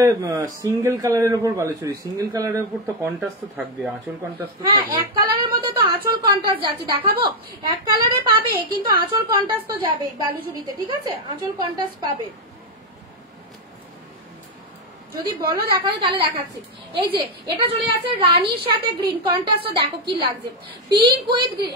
সিঙ্গেল কালারের উপর বালুচুরি, সিঙ্গেল কালারের উপর তো কন্ট্রাস্ট তো থাকবে, আঁচল কন্ট্রাস্ট তো থাকবে। হ্যাঁ, এক কালারের মধ্যে তো আঁচল কন্ট্রাস্ট যাচ্ছে, দেখাবো। এক কালারে পাবে কিন্তু আঁচল কন্ট্রাস্ট তো যাবে বালুচুরিতে, ঠিক আছে? আঁচল কন্ট্রাস্ট পাবে, যদি বলো দেখাবে তাহলে দেখাচ্ছি। এই যে এটা চলে যাচ্ছে রানীর সাথে গ্রিন, কন্ট্রাস্ট দেখো কি লাগছে, পিঙ্ক উইথ গ্রিন,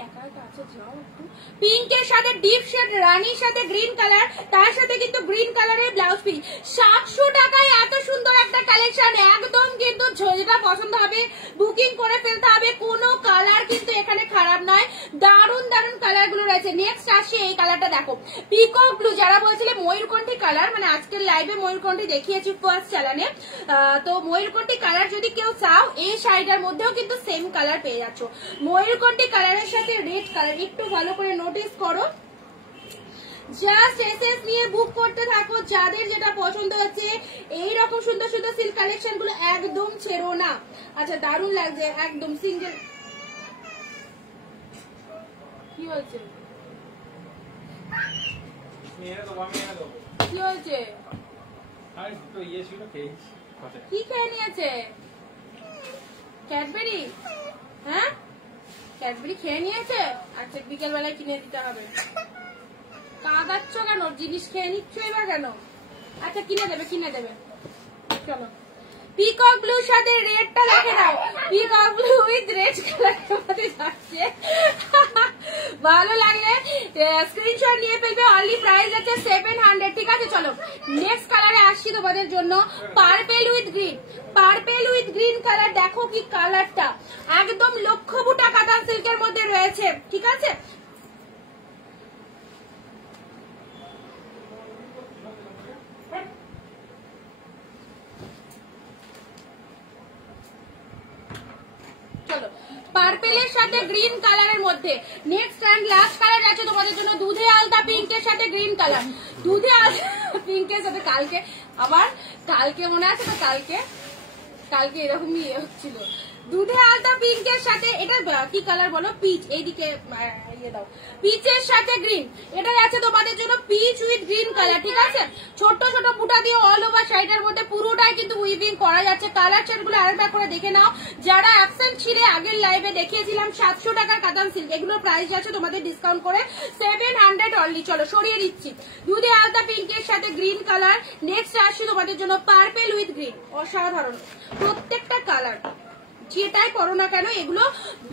পিঙ্কের সাথে ডিপ শেড, রানীর সাথে গ্রিন কালার, তার সাথে কিন্তু গ্রিন কালারের ব্লাউজ পিস। 700 টাকায় এত সুন্দর একটা কালেকশন, একদম কিন্তু যেটা পছন্দ হবে বুকিং করে ফেলতে হবে, কোনো কালার কিন্তু এখানে খারাপ নয়, দারুণ দারুণ কালার গুলো রয়েছে। নেক্সট আসছে এই কালারটা দেখো, পিকক ব্লু, যারা বলছিলে ময়ূরকণ্ঠী কালার, মানে আজকের লাইভে ময়ূরকণ্ঠী দেখিয়েছি ফার্স্ট চ্যানেলে, তো ময়ূরকণ্ঠী কালার যদি কেউ চাও এই শাড়িটার মধ্যেও কিন্তু সেম কালার পেয়ে যাচ্ছ। ময়ূরকণ্ঠী কালারের সাথে রেড কালার, একটু ভালো করে নোটিস করো, জাস্ট এসএস নিয়ে বুক করতে থাকো, যাদের যেটা পছন্দ হচ্ছে। এইরকম সুন্দর সুন্দর সিল্ক কালেকশন গুলো একদম ছেড়ো না। আচ্ছা, দারুণ লাগছে, একদম সিঙ্গেল। কি হয়েছে, কি হয়েছে? কি খেয়ে নিয়েছে? ক্যাডবেরি? হ্যাঁ, ক্যাডবেরি খেয়ে নিয়েছে। আচ্ছা, বিকেল বেলায় কিনে দিতে হবে। কাঁদাচ্ছ কেন? জিনিস খেয়ে নিচ্ছই বা কেন? আচ্ছা, কিনে দেবে, কিনে দেবে। চলো, পিকক ব্লুর সাথে রেডটা দেখে নাও। Peacock blue with red colour মধ্যে যাচ্ছে। ভালো লাগলে স্ক্রিনশট নিয়ে ফেলবে। অনলি প্রাইস আছে 700। ঠিক আছে, চলো নেক্সট কালারে আসছি তোমাদের জন্য। Purple with green. Purple with green colour, দেখো কি কালারটা, একদম লক্ষ বুটা কাতান সিল্কের মধ্যে রয়েছে। ঠিক আছে, চলো পার্পেলের সাথে গ্রিন কালারের মধ্যে নেক্সট এন্ড লাস্ট কালার আছে তোমাদের জন্য। দুধে আলতা পিঙ্কের সাথে গ্রিন কালার। দুধে আলতা পিঙ্কের সাথে কালকে মনে আছে তো, কালকে এরকমই হচ্ছিল। দুধে আলতা পিঙ্কের সাথে এটা কি কালার বলো? পিচ। এইদিকে ইয়ে দাও, পিচের সাথে গ্রিন। এটা আছে তোমাদের জন্য পিচ উইথ গ্রিন কালার। ঠিক আছে, ছোট ছোট বুটা দিয়ে অল ওভার সাইডের মধ্যে পুরোটাই কিন্তু উইভিং করা যাচ্ছে। কালার চার্ট গুলো আরেকবার করে দেখে নাও। যারা অ্যাবসেন্ট ছিলে, আগের লাইভে দেখিয়েছিলাম 700 টাকার কাতান সিল্ক, এগুলোর প্রাইস আছে তোমাদের ডিসকাউন্ট করে 700 অনলি। চলো সরিয়ে দিচ্ছি। দুধে আলতা পিঙ্কের সাথে গ্রিন কালার। নেক্সট আসছে তোমাদের জন্য পার্পেল উইথ গ্রিন। অসাধারণ প্রত্যেকটা কালার, যেটাই করো না কেন এগুলো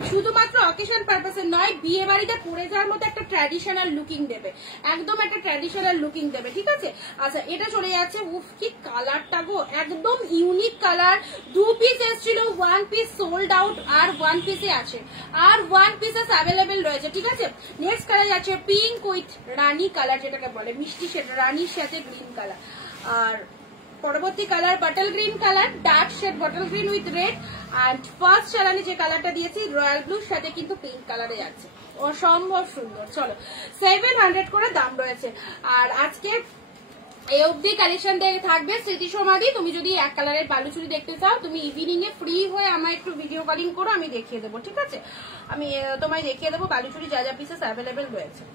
শুধুমাত্র অকেশন পারপাসে নয়, বিয়ে বাড়িতে পরে যাওয়ার মতো একটা ট্র্যাডিশনাল লুকিং দেবে, একদম একটা ট্র্যাডিশনাল লুকিং দেবে। ঠিক আছে, আচ্ছা এটা চলে যাচ্ছে। উফ কি কালারটা গো, একদম ইউনিক কালার। 2 পিস এসেছিল, 1 পিস সোল্ড আউট, আর 1 পিসে আছে, আর 1 পিসেস অ্যাভেলেবেল রয়েছে। ঠিক আছে, নেক্সট কালার যাচ্ছে পিঙ্ক উইথ রানী কালার, যেটাকে বলে মিষ্টি শেড, রানীর সাথে গ্রিন কালার। আর পরবর্তী colour bottle green colour, dark shade bottle green with red. And first চালানে যে কালারটা দিয়েছি রয়্যাল ব্লুর সাথে কিন্তু পিঙ্ক কালারে যাচ্ছে, অসম্ভব সুন্দর। চলো 700 করে দাম রয়েছে। আর আজকে এই অবধি কালেকশন থাকবে স্মৃতি সমাধি। তুমি যদি এক কালারের বালুচুরি দেখতে চাও, তুমি ইভিনিং এ ফ্রি হয়ে আমার একটু ভিডিও কলিং করো, আমি দেখিয়ে দেবো। ঠিক আছে, আমি তোমায় দেখিয়ে দেবো বালুচুরি যা যা পিসেস অ্যাভেলেবেল রয়েছে।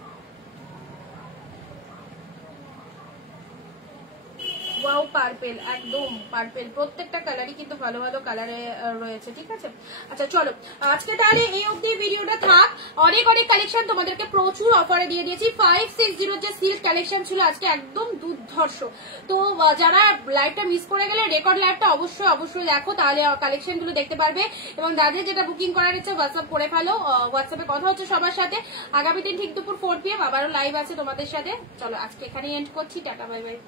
ওয়াও পার্পেল, একদম পার্পেল, প্রত্যেকটা কালারই কিন্তু ভালো ভালো কালারে রয়েছে। ঠিক আছে, আচ্ছা চলো আজকে তাহলে এই অবধি ভিডিওটা থাক। অনেক অনেক কালেকশন তোমাদেরকে প্রচুর অফারে দিয়ে দিয়েছি। 560 যে সিল্ক কালেকশন ছিল আজকে একদম দুর্ধর্ষ। তো যারা লাইভটা মিস করে গেলে রেকর্ড লাইভটা অবশ্যই দেখো, তাহলে কালেকশন গুলো দেখতে পারবে। এবং যাদের যেটা বুকিং করার ইচ্ছে হোয়াটসঅ্যাপ করে ফেলো। হোয়াটসঅ্যাপে কথা হচ্ছে সবার সাথে। আগামী দিন ঠিক দুপুর 4 PM আবারও লাইভ আছে তোমাদের সাথে। চলো আজকে এখানেই এন্ড করছি, টাটা বাই বাই।